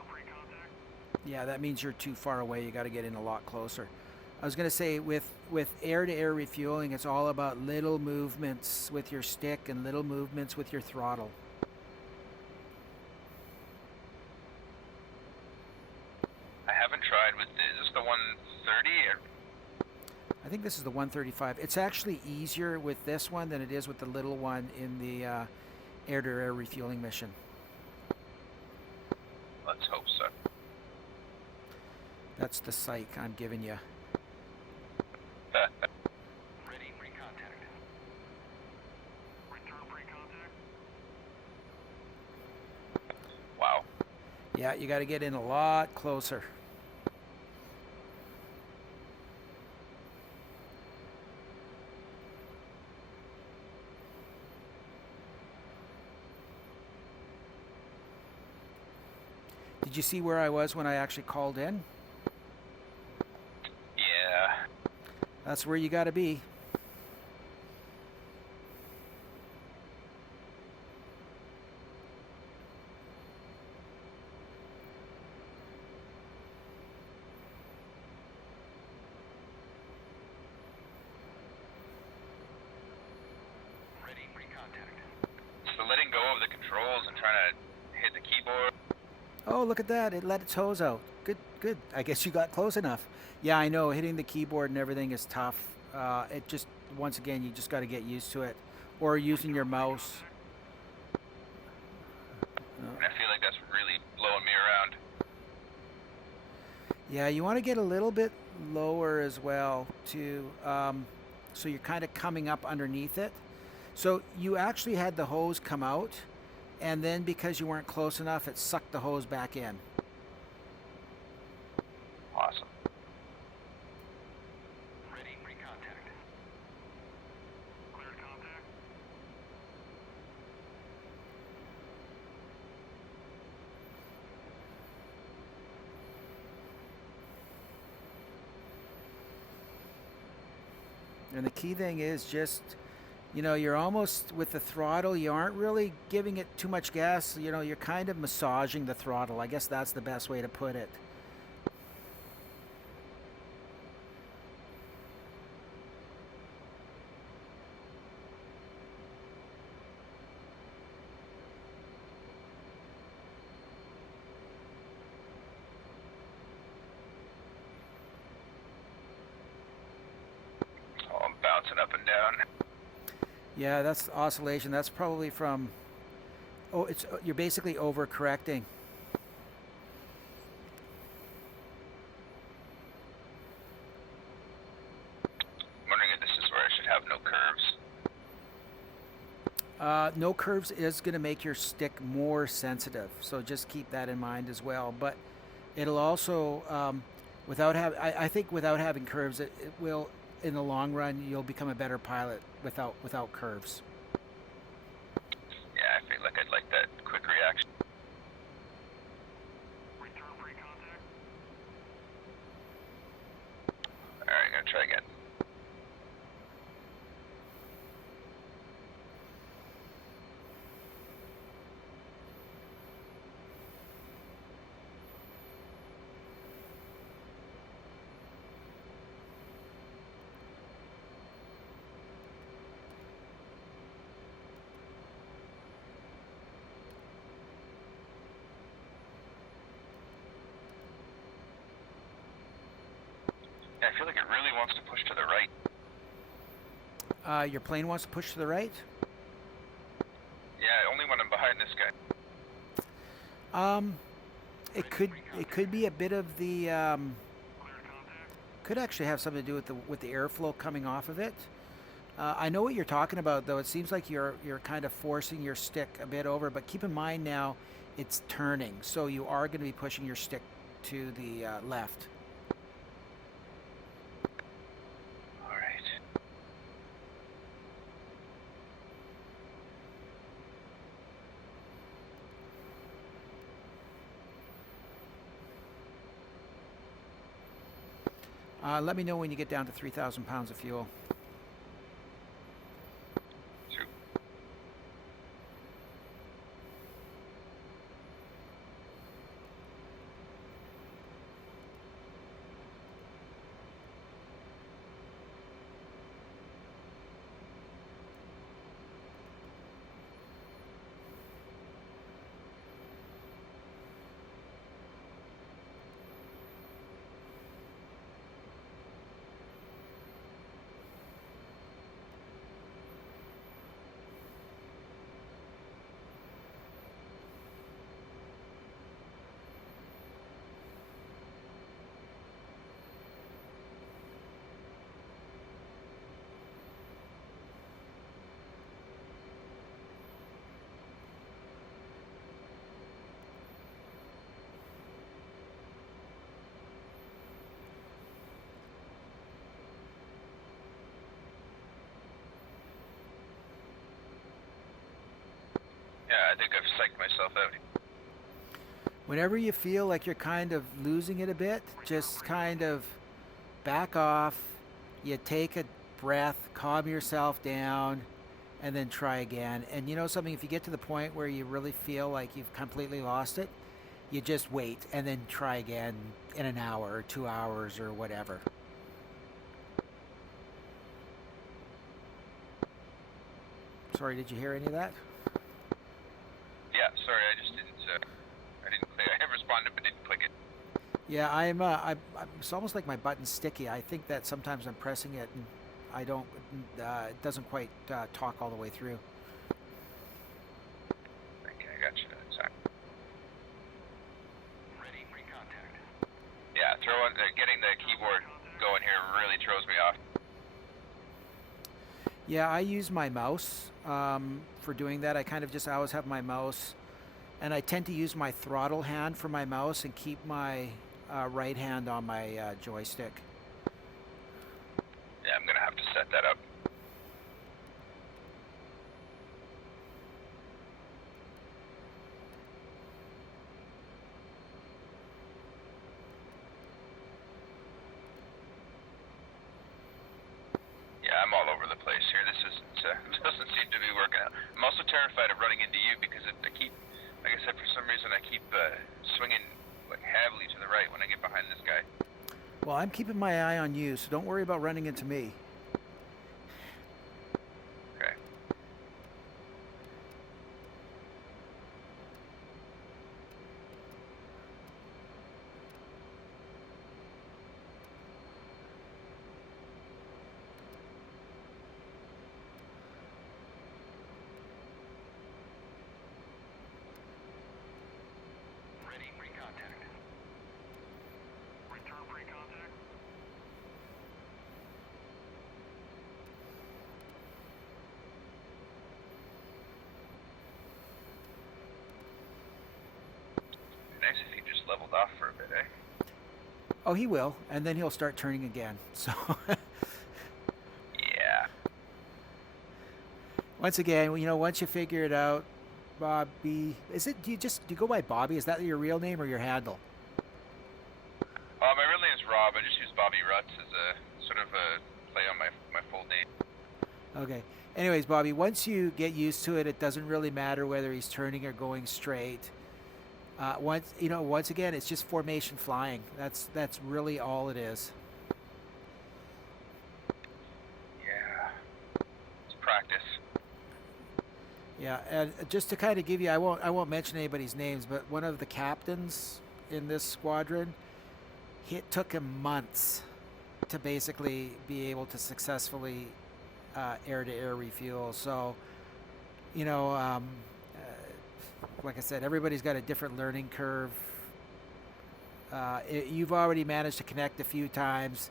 pre-contact. yeah, that means you're too far away. You got to get in a lot closer. I was going to say with air-to-air refueling, it's all about little movements with your stick and little movements with your throttle. I haven't tried with this. Is this the 130 or? I think this is the 135. It's actually easier with this one than it is with the little one in the air-to-air refueling mission. Let's hope so. That's the psych I'm giving you. Ready pre-contact. Return pre-contact. Wow. Yeah, you got to get in a lot closer. Did you see where I was when I actually called in? Yeah. That's where you got to be. Ready pre-contact. So letting go of the controls and trying to hit the keyboard. Oh, look at that. It let its hose out. good, good. I guess you got close enough. Yeah, I know. Hitting the keyboard and everything is tough. It just, once again, you just got to get used to it, or using your mouse. And I feel like that's really blowing me around. Yeah, you want to get a little bit lower as well, too. So you're kind of coming up underneath it. So you actually had the hose come out, and then because you weren't close enough, it sucked the hose back in. Awesome. Ready, pre-contact. Cleared contact. And the key thing is just, you're almost with the throttle, you aren't really giving it too much gas. You're kind of massaging the throttle. I guess that's the best way to put it. Oh, I'm bouncing up and down. Yeah, that's oscillation. That's probably from, you're basically overcorrecting. I'm wondering if this is where I should have no curves. No curves is going to make your stick more sensitive, so just keep that in mind as well. But it'll also, I think without having curves, it will, in the long run, you'll become a better pilot without curves. Yeah, I feel like I'd like that quick reaction. Return pre-contact. Alright, gonna try again. Yeah, I feel like it really wants to push to the right. Your plane wants to push to the right. Yeah, only when I'm behind this guy. It could be a bit of the Cleared contact. could actually have something to do with the airflow coming off of it. I know what you're talking about, though. It seems like you're kind of forcing your stick a bit over, but keep in mind now it's turning, so you are going to be pushing your stick to the left. Alright. Let me know when you get down to 3,000 pounds of fuel. Shoot. Yeah, I think I've psyched myself out. Whenever you feel like you're kind of losing it a bit, just kind of back off. You take a breath, calm yourself down, and then try again. And you know something, if you get to the point where you really feel like you've completely lost it, you just wait and then try again in an hour or 2 hours or whatever. Sorry, did you hear any of that? Yeah, sorry, I just didn't, I didn't click. I responded but didn't click it. Yeah, it's almost like my button's sticky. I think that sometimes I'm pressing it and I don't. It doesn't quite talk all the way through. Okay, I got you. Sorry. Ready for contact. Yeah, getting the keyboard going here really throws me off. Yeah, I use my mouse for doing that. I always have my mouse, and I tend to use my throttle hand for my mouse and keep my right hand on my joystick. Yeah, I'm gonna have to set that up. Yeah, I'm all over the place here. This doesn't seem to be working out. I'm also terrified of running into you because like I said, for some reason I keep swinging like heavily to the right when I get behind this guy. Well, I'm keeping my eye on you, so don't worry about running into me. Okay. Ready for contact. Return pre-contact. Be nice if he just leveled off for a bit, eh? Oh, he will, and then he'll start turning again. So Yeah. once again, once you figure it out, Bobby, do you go by Bobby? Is that your real name or your handle? My real name is Rob. I just use Bobby Ruts as a sort of a play on my full name. Okay. Anyways, Bobby, once you get used to it, it doesn't really matter whether he's turning or going straight. Once again, it's just formation flying. That's really all it is. Yeah. It's practice. Yeah, and just to kind of give you, I won't mention anybody's names, but one of the captains in this squadron, it took him months to basically be able to successfully air-to-air refuel. So, like I said, everybody's got a different learning curve. You've already managed to connect a few times,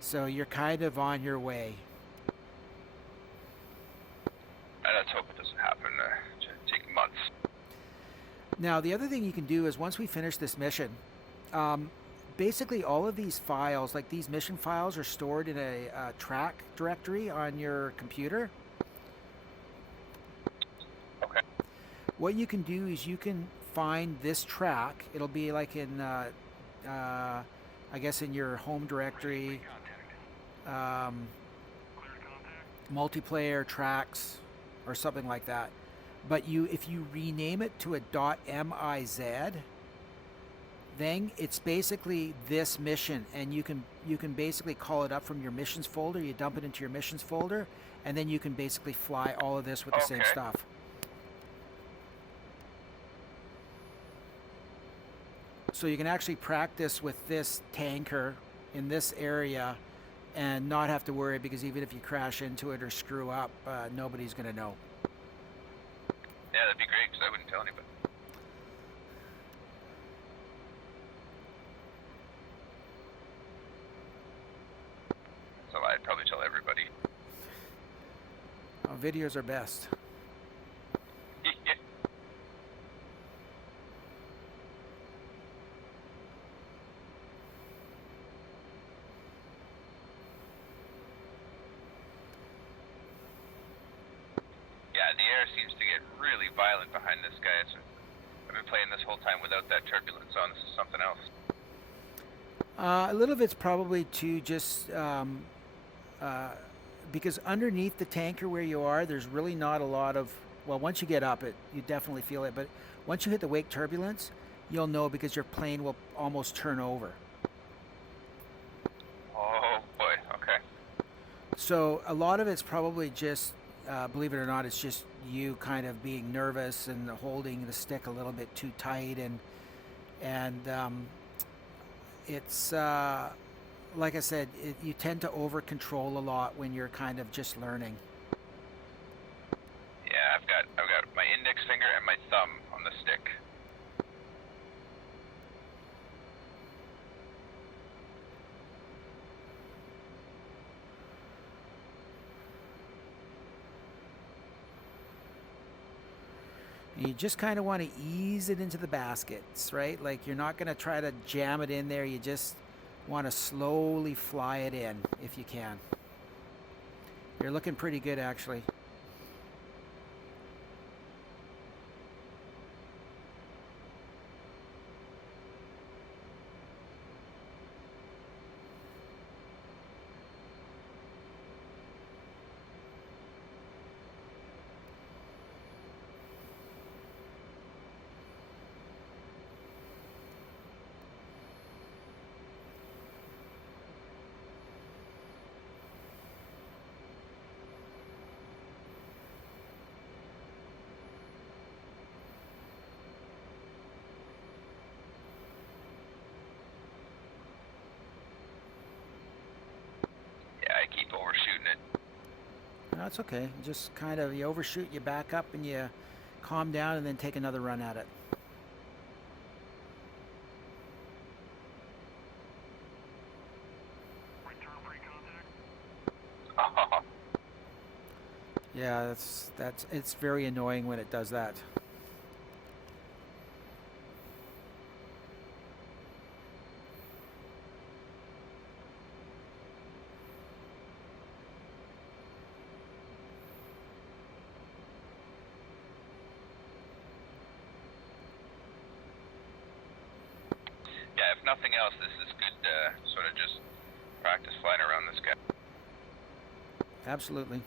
so you're kind of on your way. Let's hope it doesn't happen. To take months. Now, the other thing you can do is once we finish this mission, basically all of these files, like these mission files, are stored in a track directory on your computer. Okay. What you can do is you can find this track. It'll be like in, I guess, in your home directory, Contact. Cleared contact. multiplayer tracks, or something like that. But if you rename it to a .miz, then it's basically this mission, and you can basically call it up from your missions folder. You dump it into your missions folder, and then you can basically fly all of this with the same Okay. stuff. So you can actually practice with this tanker in this area and not have to worry, because even if you crash into it or screw up, nobody's going to know. Yeah, that'd be great because I wouldn't tell anybody. So I'd probably tell everybody. Videos are best. Yeah. Yeah, the air seems to get really violent behind this guy. I've been playing this whole time without that turbulence on. This is something else. A little of it's probably to just because underneath the tanker where you are, there's really not a lot of. Well, once you get up it, you definitely feel it. But once you hit the wake turbulence, you'll know, because your plane will almost turn over. Oh boy. Okay. So a lot of it's probably just, believe it or not, it's just you kind of being nervous and holding the stick a little bit too tight, and it's like I said, you tend to over control a lot when you're kind of just learning. Yeah, I've got my index finger and my thumb on the stick. You just kind of want to ease it into the baskets, right? Like you're not going to try to jam it in there. You just want to slowly fly it in if you can. You're looking pretty good, actually. Yeah, I keep overshooting it. That's okay. Just kind of you overshoot, you back up, and you calm down, and then take another run at it. Return pre-contact. Oh, Yeah, it's very annoying when it does that. yeah. If nothing else, this is good. Sort of just practice flying around this guy. Absolutely.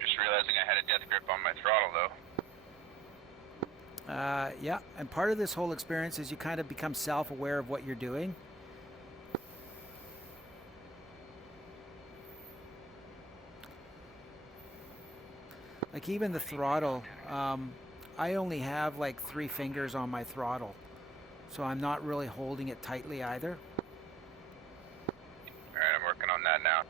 Just realizing I had a death grip on my throttle though. Yeah, and part of this whole experience is you kind of become self-aware of what you're doing. Like even the throttle, I only have like 3 fingers on my throttle, so I'm not really holding it tightly either. Alright, I'm working on that now.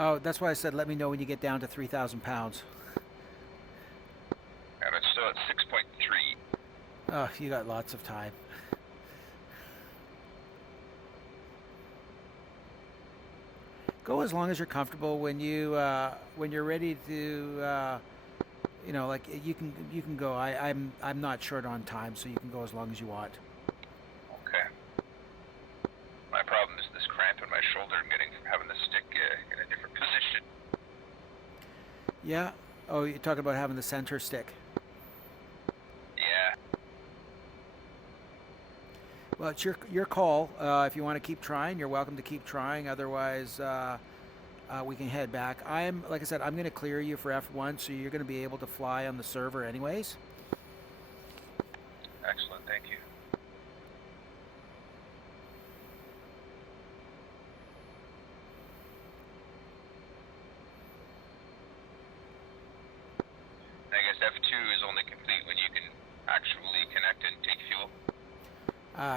Oh, that's why I said let me know when you get down to 3,000 pounds. And it's still at 6.3. Oh, you got lots of time. Go as long as you're comfortable. When you're ready to, like you can go. I'm not short on time, so you can go as long as you want. Okay. My problem is this cramp in my shoulder I'm getting from having the stick in a different position. Yeah. Oh, you're talking about having the center stick. Yeah. Well, it's your call. If you want to keep trying, you're welcome to keep trying. Otherwise, we can head back. Like I said, I'm going to clear you for F1, so you're going to be able to fly on the server anyways. Excellent, thank you. I guess F2 is only complete when you can actually connect and take fuel.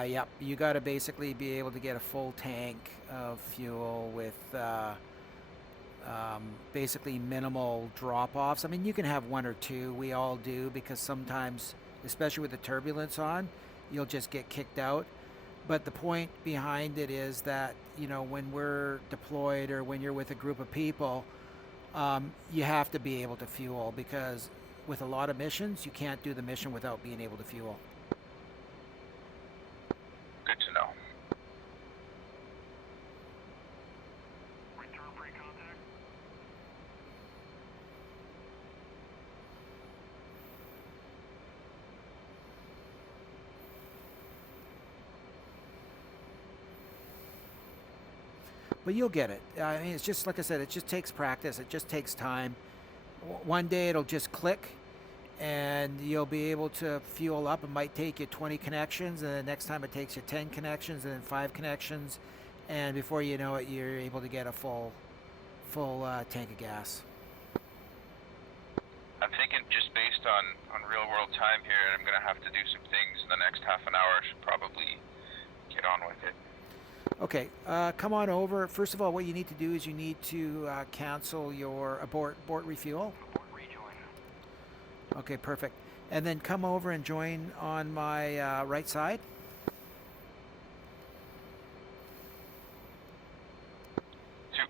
Yep. You got to basically be able to get a full tank of fuel with basically minimal drop-offs. I mean, you can have one or two. We all do, because sometimes, especially with the turbulence on, you'll just get kicked out. But the point behind it is that, when we're deployed or when you're with a group of people, you have to be able to fuel, because with a lot of missions, you can't do the mission without being able to fuel. Good to know. Return pre-contact. But you'll get it. I mean, it's just like I said, it just takes practice. It just takes time. One day it'll just click, and you'll be able to fuel up. It might take you 20 connections, and the next time it takes you 10 connections, and then 5 connections, and before you know it, you're able to get a full tank of gas. I'm thinking just based on real world time here, I'm going to have to do some things in the next half an hour. I should probably get on with it. Okay, come on over. First of all, what you need to do is you need to cancel your abort refuel. Abort rejoin. Okay, perfect. And then come over and join on my right side. Two.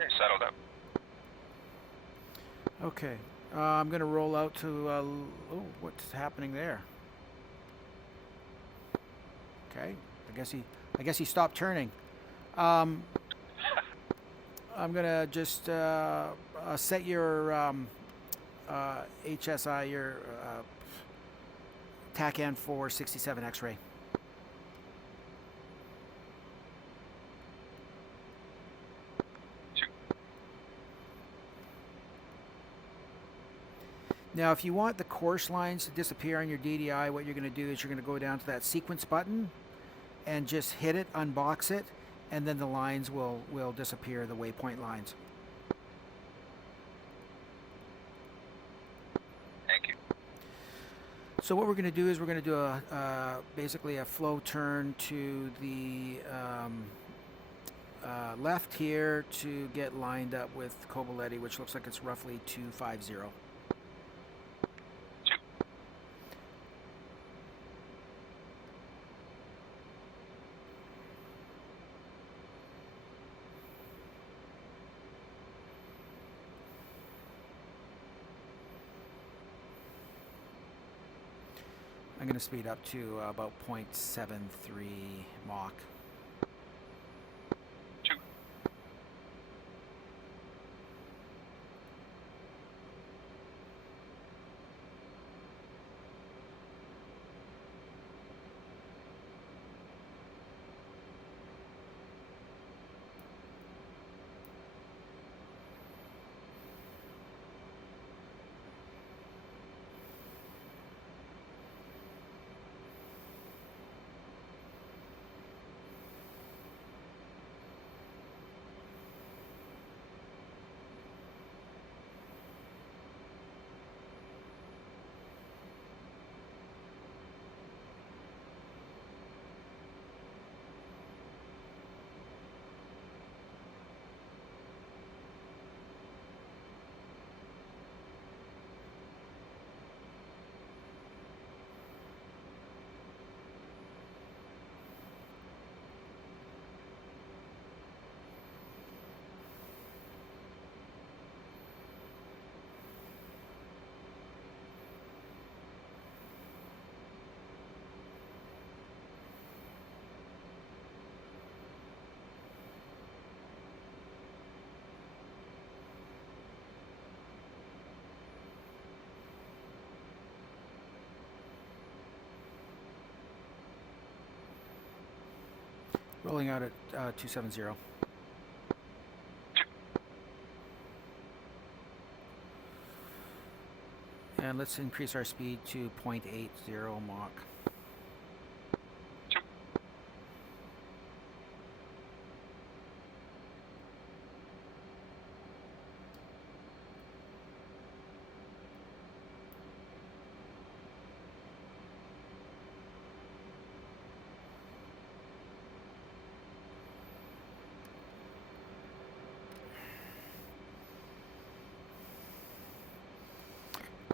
Okay, settled up. Okay, I'm going to roll out to. What's happening there? Okay, I guess he stopped turning. I'm gonna just set your HSI, your TACAN for 67 X-ray. Two. Now, if you want the course lines to disappear on your DDI, what you're going to do is you're going to go down to that sequence button and just hit it, unbox it, and then the lines will disappear, the waypoint lines. Thank you. So what we're going to do is we're going to do basically a flow turn to the left here to get lined up with Coboletti, which looks like it's roughly 250. Two. I'm going to speed up to about 0.73 Mach. Two. Rolling out at 270. And let's increase our speed to 0.80 Mach.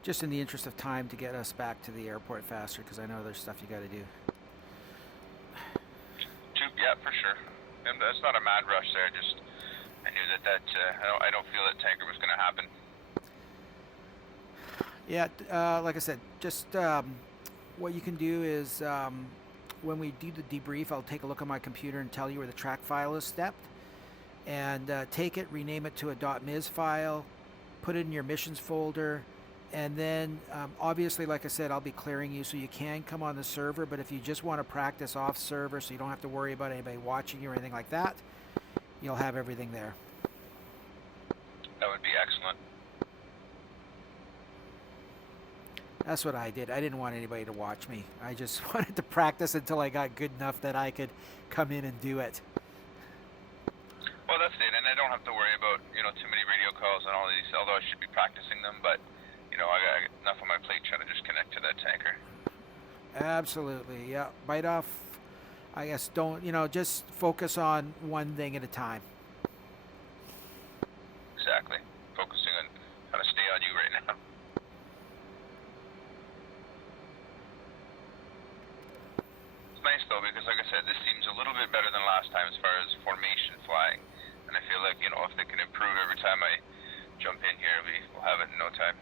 Just in the interest of time to get us back to the airport faster, because I know there's stuff you got to do. Yeah, for sure. And that's not a mad rush there. Just I knew that I don't feel that tanker was going to happen. Yeah, like I said, just what you can do is when we do the debrief, I'll take a look at my computer and tell you where the track file is stepped, and take it, rename it to a .mis file, put it in your missions folder. And then, obviously, like I said, I'll be clearing you so you can come on the server. But if you just want to practice off server so you don't have to worry about anybody watching you or anything like that, you'll have everything there. That would be excellent. That's what I did. I didn't want anybody to watch me. I just wanted to practice until I got good enough that I could come in and do it. Well, that's it. And I don't have to worry about, too many radio calls and all these, although I should be practicing them. But I got enough on my plate trying to just connect to that tanker. Absolutely, yeah. Bite off. I guess don't, just focus on one thing at a time. Exactly. Focusing on how to stay on you right now. It's nice though, because like I said, this seems a little bit better than last time as far as formation flying. And I feel like, if they can improve every time I jump in here, we'll have it in no time.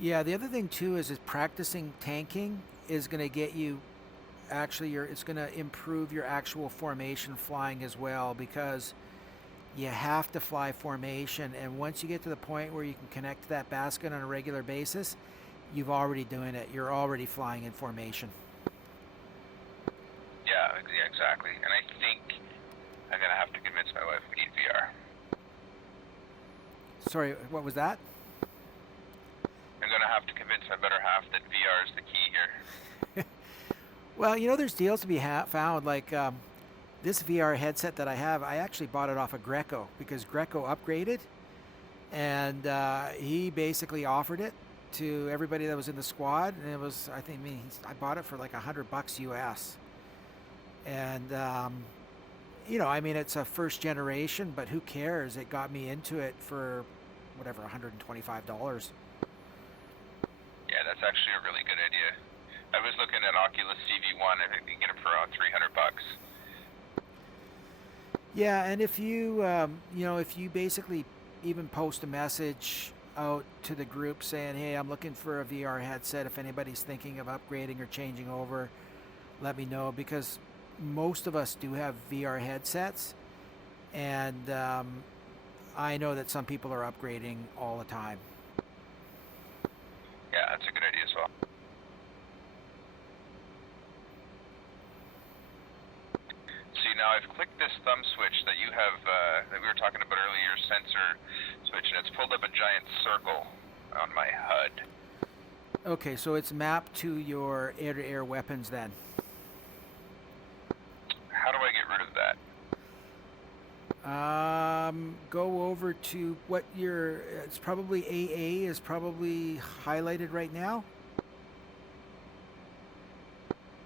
Yeah, the other thing too is practicing tanking is going to get you, actually, it's going to improve your actual formation flying as well, because you have to fly formation, and once you get to the point where you can connect to that basket on a regular basis, you've already doing it. You're already flying in formation. Yeah, exactly. And I think I'm going to have to convince my wife we need VR. Sorry, what was that? I'm going to have to convince my better half that VR is the key here. Well, there's deals to be found. Like this VR headset that I have, I actually bought it off of Greco because Greco upgraded, and he basically offered it to everybody that was in the squad, and it was, I bought it for like $100 US. And it's a first generation, but who cares? It got me into it for whatever, $125. Yeah, that's actually a really good idea. I was looking at Oculus CV1. I think you can get it for around $300. Yeah, and if you, if you basically even post a message out to the group saying, hey, I'm looking for a VR headset. If anybody's thinking of upgrading or changing over, let me know, because most of us do have VR headsets, and I know that some people are upgrading all the time. Yeah, that's a good idea as well. See, now I've clicked this thumb switch that you have, that we were talking about earlier, sensor switch, and it's pulled up a giant circle on my HUD. Okay, so it's mapped to your air-to-air weapons then. How do I get rid of that? Go over to what it's probably AA is probably highlighted right now.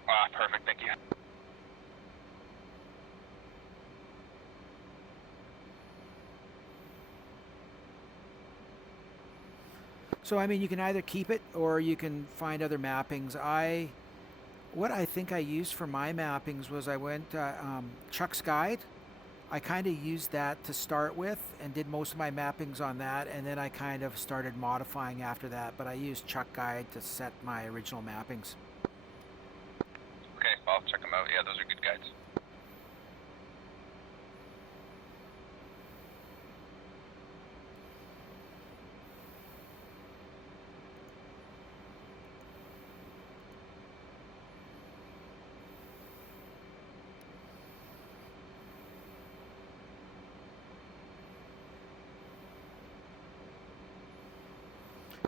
Ah, perfect, thank you. So, you can either keep it or you can find other mappings. What I think I used for my mappings was I went Chuck's Guide. I kind of used that to start with and did most of my mappings on that, and then I kind of started modifying after that, but I used Chuck Guide to set my original mappings. Okay, I'll check them out. Yeah, those are good guides.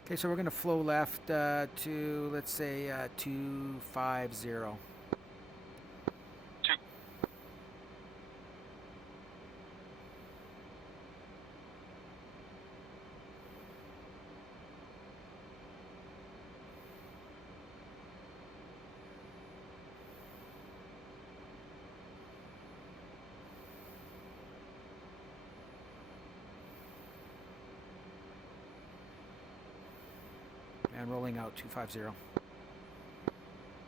Okay, so we're going to flow left to, let's say, 250. 2. And rolling out 250.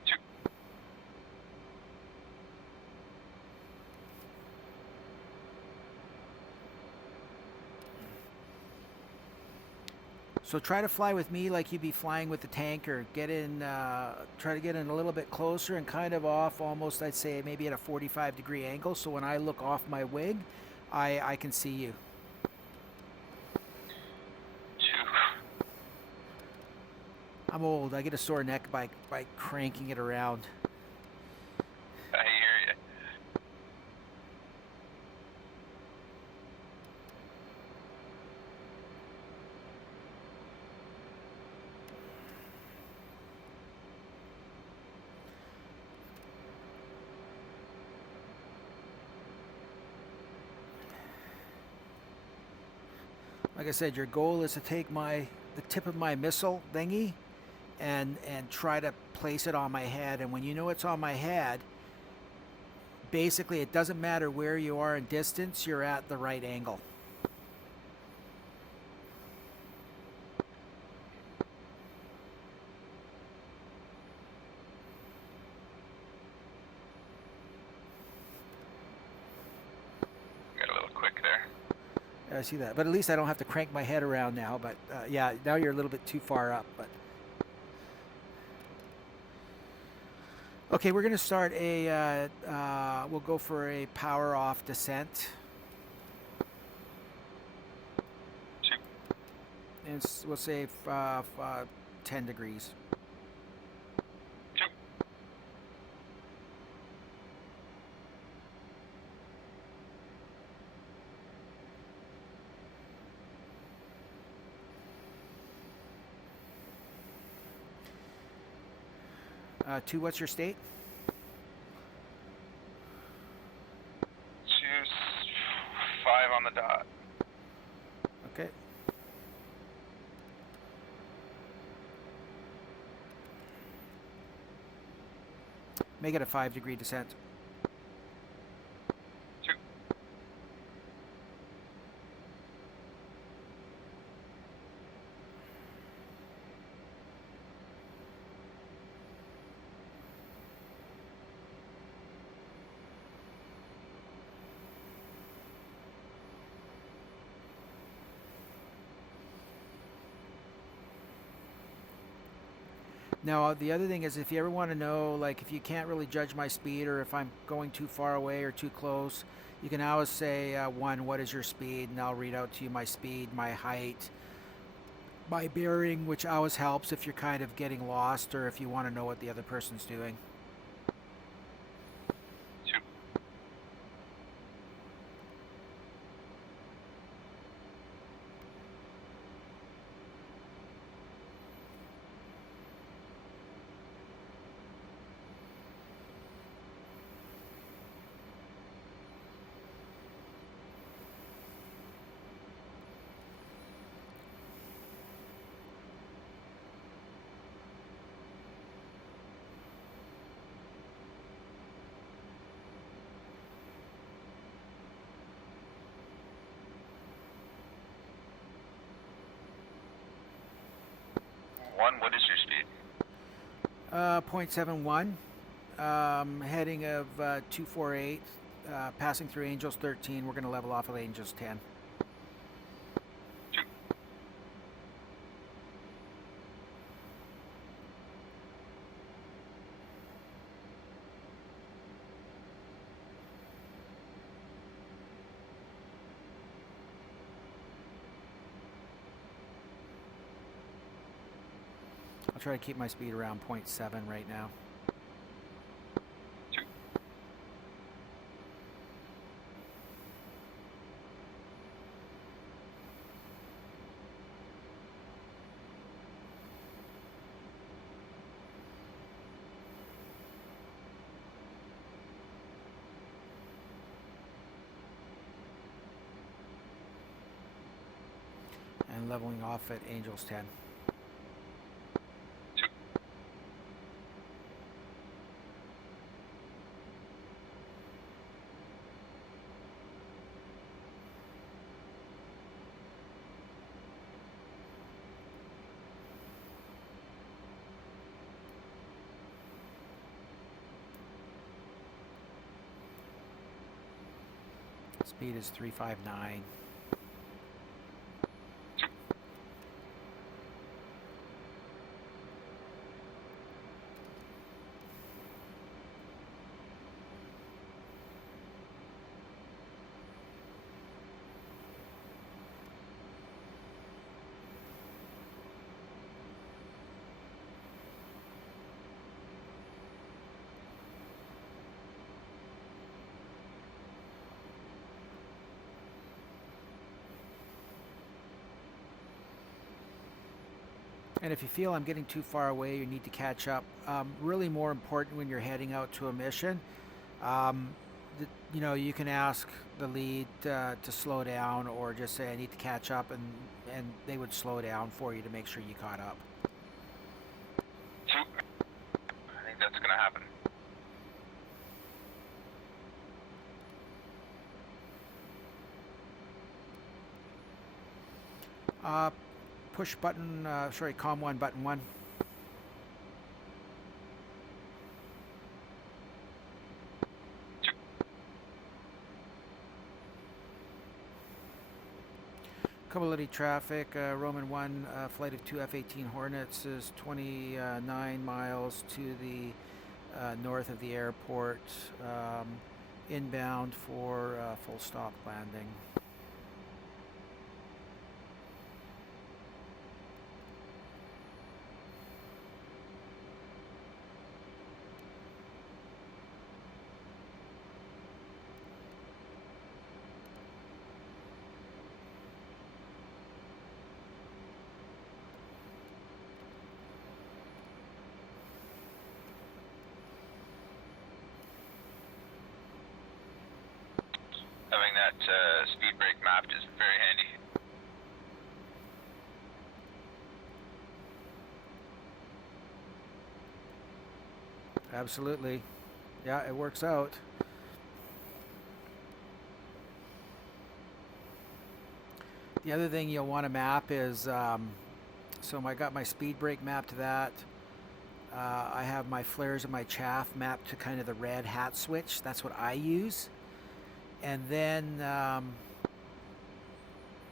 2. So try to fly with me like you'd be flying with the tanker. Get in, try to get in a little bit closer and kind of off almost, I'd say, maybe at a 45-degree angle. So when I look off my wing, I can see you. 2. I'm old. I get a sore neck by cranking it around. I hear you. Like I said, your goal is to take the tip of my missile thingy and try to place it on my head. And when you know it's on my head, basically it doesn't matter where you are in distance, you're at the right angle. Got a little quick there. I see that, but at least I don't have to crank my head around now. But yeah, now you're a little bit too far up. But okay, we're gonna start a. We'll go for a power off descent, 2. and we'll say 10 degrees. 2. Two. What's your state? 2.5 on the dot. Okay. Make it a 5-degree descent. 2. Now, the other thing is if you ever want to know, like if you can't really judge my speed or if I'm going too far away or too close, you can always say, 1, what is your speed? And I'll read out to you my speed, my height, my bearing, which always helps if you're kind of getting lost or if you want to know what the other person's doing. 2. What is your speed? 0.71, heading of 248, passing through Angels 13. We're going to level off of Angels 10. 2. I'll try to keep my speed around 0.7 right now. 2. and leveling off at Angels 10. Speed is 359. And if you feel I'm getting too far away, you need to catch up. Really more important when you're heading out to a mission, you know, you can ask the lead to slow down, or just say I need to catch up, and they would slow down for you to make sure you caught up. I think that's gonna happen. Push button, sorry, COM 1, button 1. Commodity traffic, Roman 1, flight of 2 F-18 Hornets is 29 miles to the north of the airport, inbound for full stop landing. Having that speed brake mapped is very handy. Absolutely. Yeah, it works out. The other thing you'll want to map is, so I got my speed brake mapped to that. I have my flares and my chaff mapped to kind of the red hat switch. That's what I use. And then,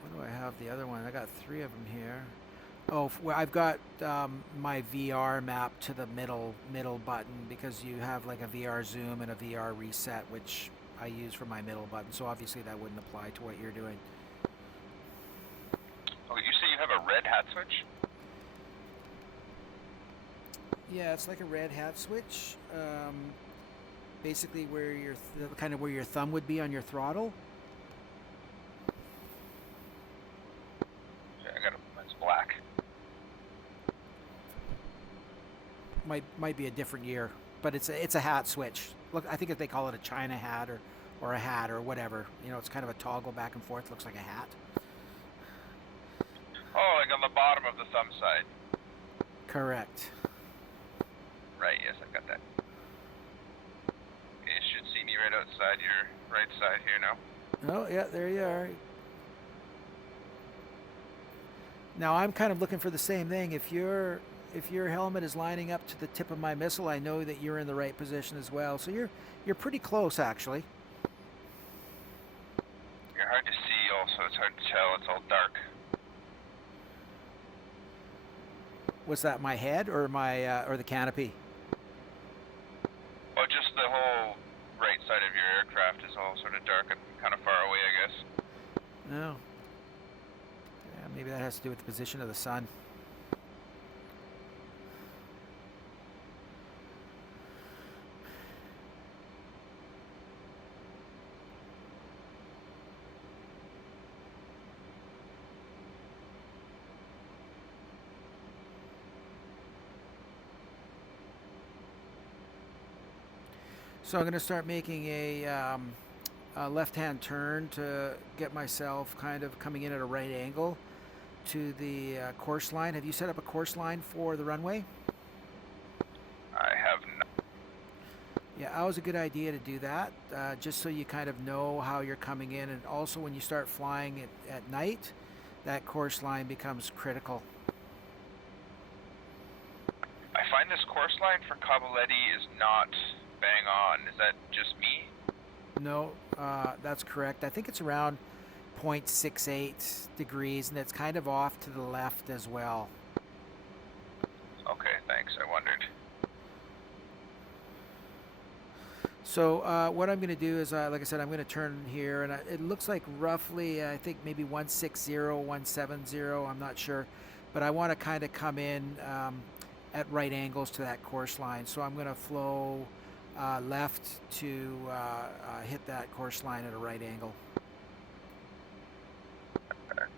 what do I have the other one? I got 3 of them here. Oh, well, I've got my VR map to the middle button, because you have like a VR zoom and a VR reset, which I use for my middle button. So obviously that wouldn't apply to what you're doing. Oh, you say you have a red hat switch? Yeah, it's like a red hat switch. Basically, where your kind of where your thumb would be on your throttle. Yeah, I got it. It's black. Might be a different year, but it's a hat switch. Look, I think if they call it a China hat or a hat or whatever, you know, it's kind of a toggle back and forth. Looks like a hat. Oh, like on the bottom of the thumb side. Correct. Right, yes, I got that. Okay, you should see me right outside your right side here now. Oh yeah, there you are. Now I'm kind of looking for the same thing. If your helmet is lining up to the tip of my missile, I know that you're in the right position as well. So you're pretty close, actually. You're hard to see also, it's hard to tell, it's all dark. Was that my head or my or the canopy? Well, just the whole right side of your aircraft is all sort of dark and kind of far away, I guess. No. Yeah, maybe that has to do with the position of the sun. So I'm going to start making a left-hand turn to get myself kind of coming in at a right angle to the course line. Have you set up a course line for the runway? I have not. Yeah, always a good idea to do that, just so you kind of know how you're coming in, and also when you start flying at night, that course line becomes critical. I find this course line for Caballetti is not bang on. Is that just me? No, that's correct. I think it's around 0.68 degrees, and it's kind of off to the left as well. Okay, thanks. I wondered. So what I'm going to do is, like I said, I'm going to turn here, and it looks like roughly, I think maybe 160, 170, I'm not sure. But I want to kind of come in at right angles to that course line. So I'm going to flow left to hit that course line at a right angle.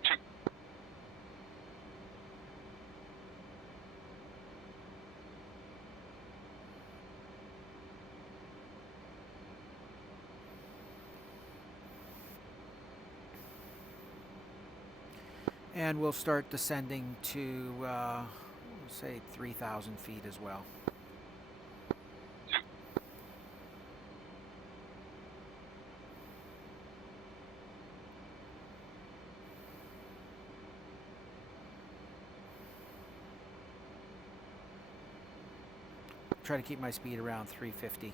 Two. And we'll start descending to, say, 3,000 feet as well. Try to keep my speed around 350.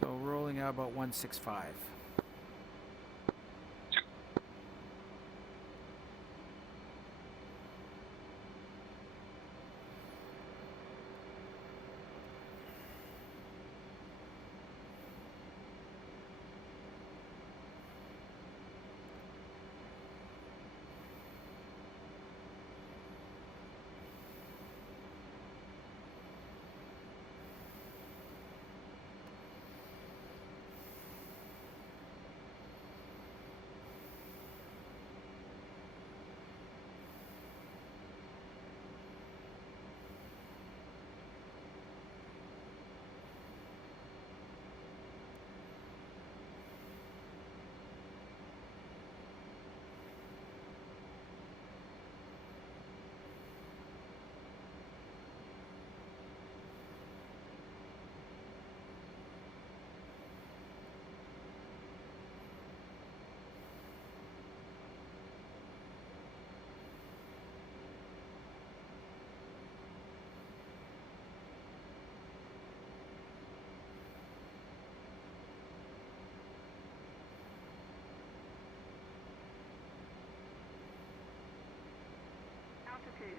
So rolling out about 165. Altitude.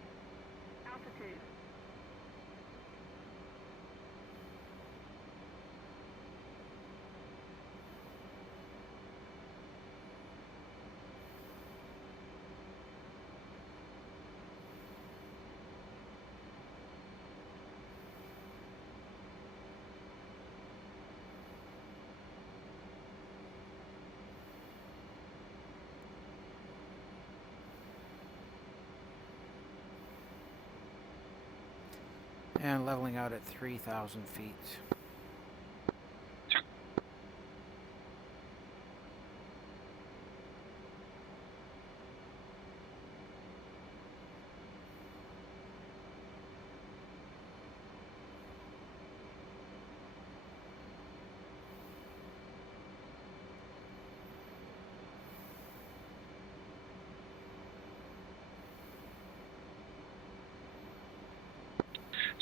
And leveling out at 3,000 feet.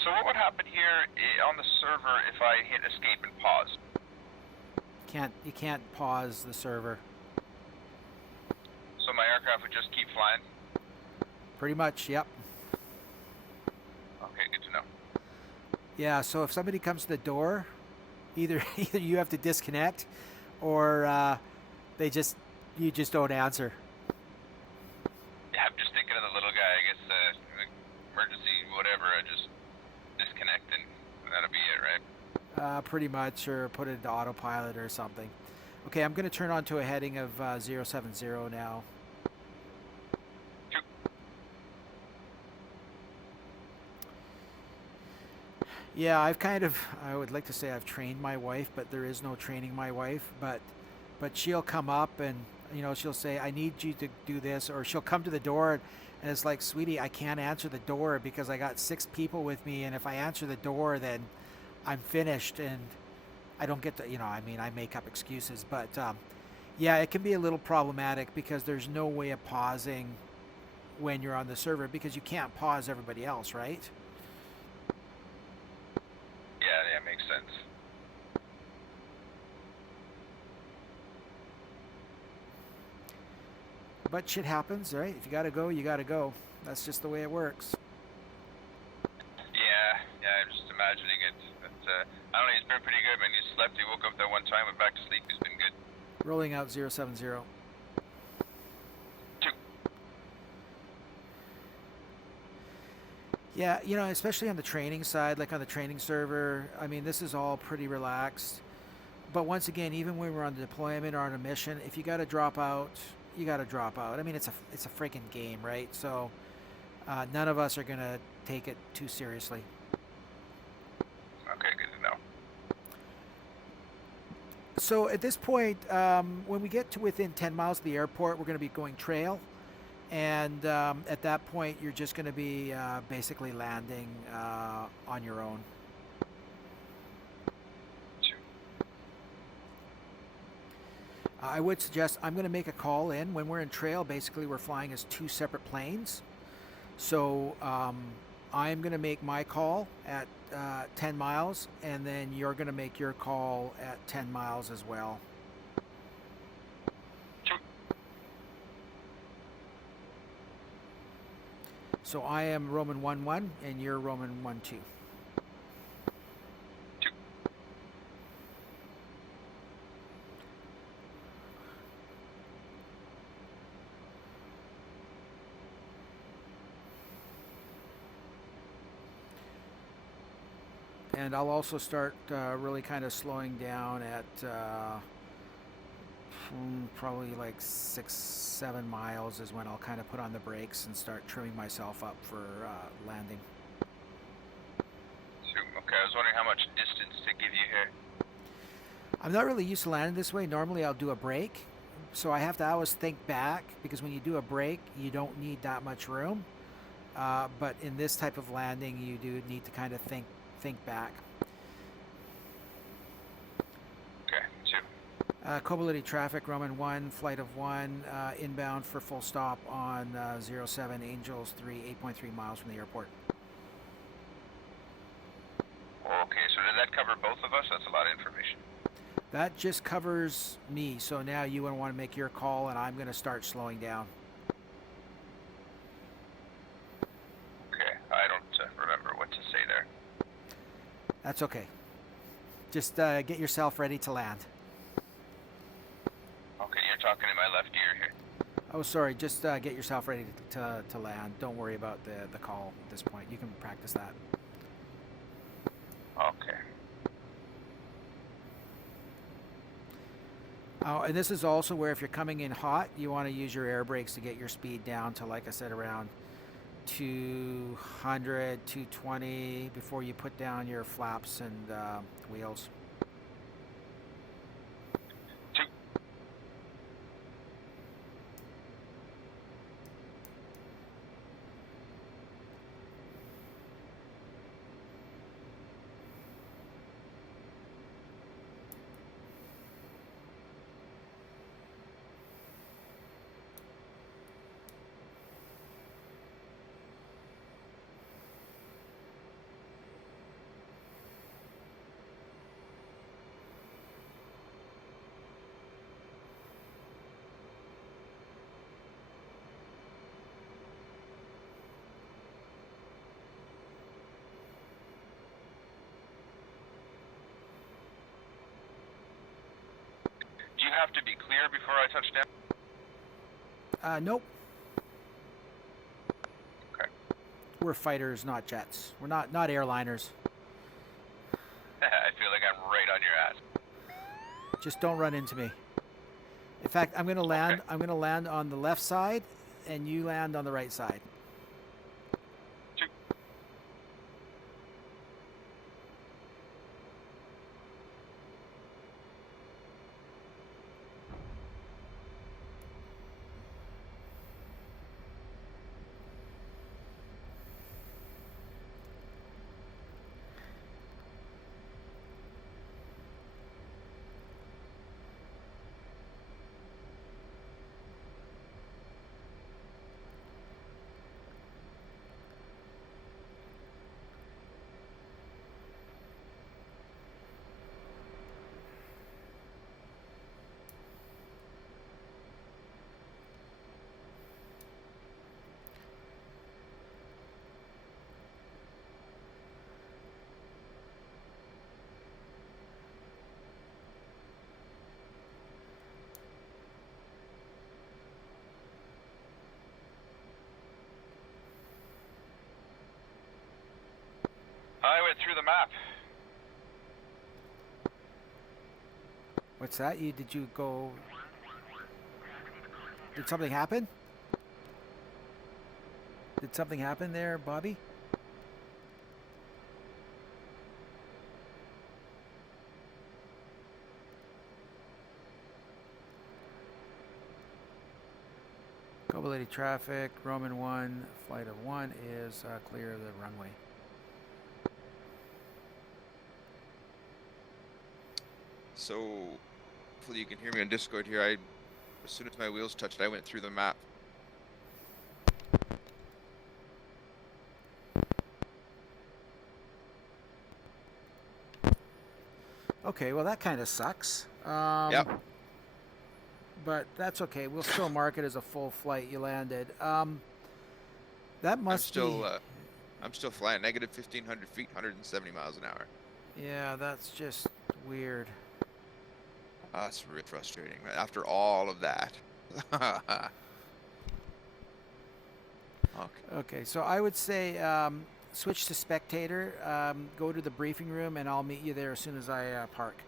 So what would happen here on the server if I hit escape and pause? You can't pause the server. So my aircraft would just keep flying? Pretty much, yep. Okay, good to know. Yeah, so if somebody comes to the door, either you have to disconnect, or you just don't answer. Yeah, I'm just thinking of the little guy. I guess emergency whatever. I just disconnect and that'll be it, right? Pretty much, or put it into autopilot or something. Okay, I'm going to turn on to a heading of 070 now. Yeah, I would like to say I've trained my wife, but there is no training my wife. But she'll come up and, she'll say, I need you to do this. Or she'll come to the door and it's like, sweetie, I can't answer the door because I got 6 people with me. And if I answer the door, then I'm finished and I don't get to, I make up excuses. But yeah, it can be a little problematic because there's no way of pausing when you're on the server because you can't pause everybody else, right? Yeah, makes sense. But shit happens, right? If you gotta go, you gotta go. That's just the way it works. Yeah, I'm just imagining it. But, I don't know, he's been pretty good, man. He slept, he woke up that one time, went back to sleep, he's been good. Rolling out 070. Yeah, especially on the training side, like on the training server, I mean, this is all pretty relaxed. But once again, even when we're on deployment or on a mission, if you got to drop out, you got to drop out. I mean, it's a freaking game, right? So none of us are going to take it too seriously. Okay, good to know. So at this point, when we get to within 10 miles of the airport, we're going to be going trail. And at that point, you're just going to be basically landing on your own. I would suggest I'm going to make a call in. When we're in trail, basically we're flying as 2 separate planes. So I'm going to make my call at 10 miles, and then you're going to make your call at 10 miles as well. So I am Roman 11 and you're Roman 12. And I'll also start really kind of slowing down at probably like 6-7 miles is when I'll kind of put on the brakes and start trimming myself up for landing. Okay, I was wondering how much distance to give you here. I'm not really used to landing this way. Normally I'll do a brake, so I have to always think back because when you do a brake, you don't need that much room. But in this type of landing, you do need to kind of think back. Okay, 2. Cobality traffic, Roman 1, flight of 1, inbound for full stop on 07 Angels 3, 8.3 miles from the airport. Okay, so did that cover both of us? That's a lot of information. That just covers me, so now you want to make your call and I'm going to start slowing down. Okay, I don't remember what to say there. That's okay. Just get yourself ready to land. Okay, you're talking in my left ear here. Oh, sorry. Just get yourself ready to land. Don't worry about the call at this point. You can practice that. Okay. Oh, and this is also where if you're coming in hot, you want to use your air brakes to get your speed down to, like I said, around 200, 220 before you put down your flaps and wheels. 2. Do you have to be clear before I touch down? Nope. Okay. We're fighters, not jets. We're not airliners. I feel like I'm right on your ass. Just don't run into me. In fact, I'm gonna land. I'm gonna land on the left side, and you land on the right side. Two. I went through the map. What's that? Did you go? Did something happen? Did something happen there, Bobby? Lady traffic, Roman 1, flight of 1 is clear of the runway. So, hopefully you can hear me on Discord here. As soon as my wheels touched, I went through the map. Okay, well that kind of sucks. Yep. But that's okay. We'll still mark it as a full flight. You landed. That must be. I'm still flying negative 1,500 feet, 170 miles an hour. Yeah, that's just weird. That's really frustrating. After all of that. Okay. Okay, so I would say switch to spectator. Go to the briefing room, and I'll meet you there as soon as I park.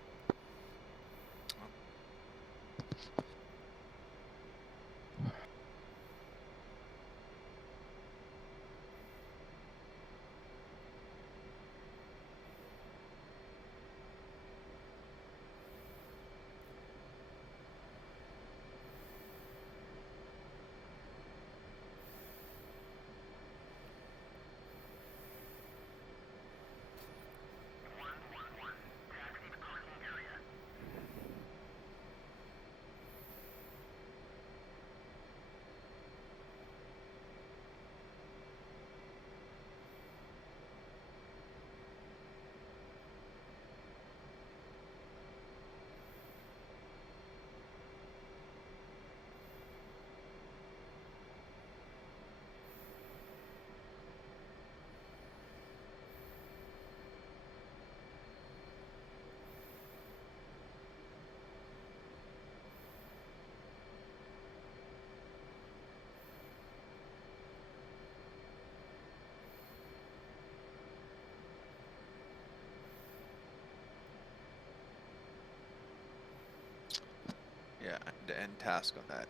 Yeah, the end task on that.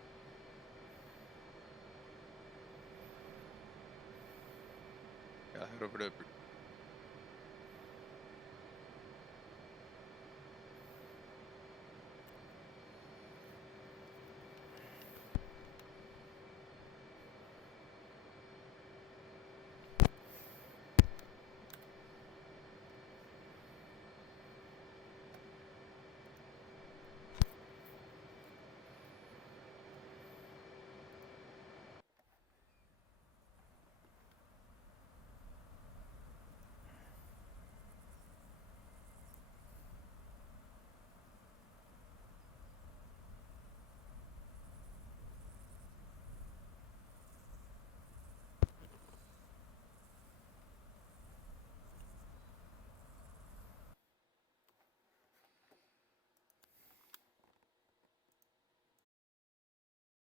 Yeah, head over to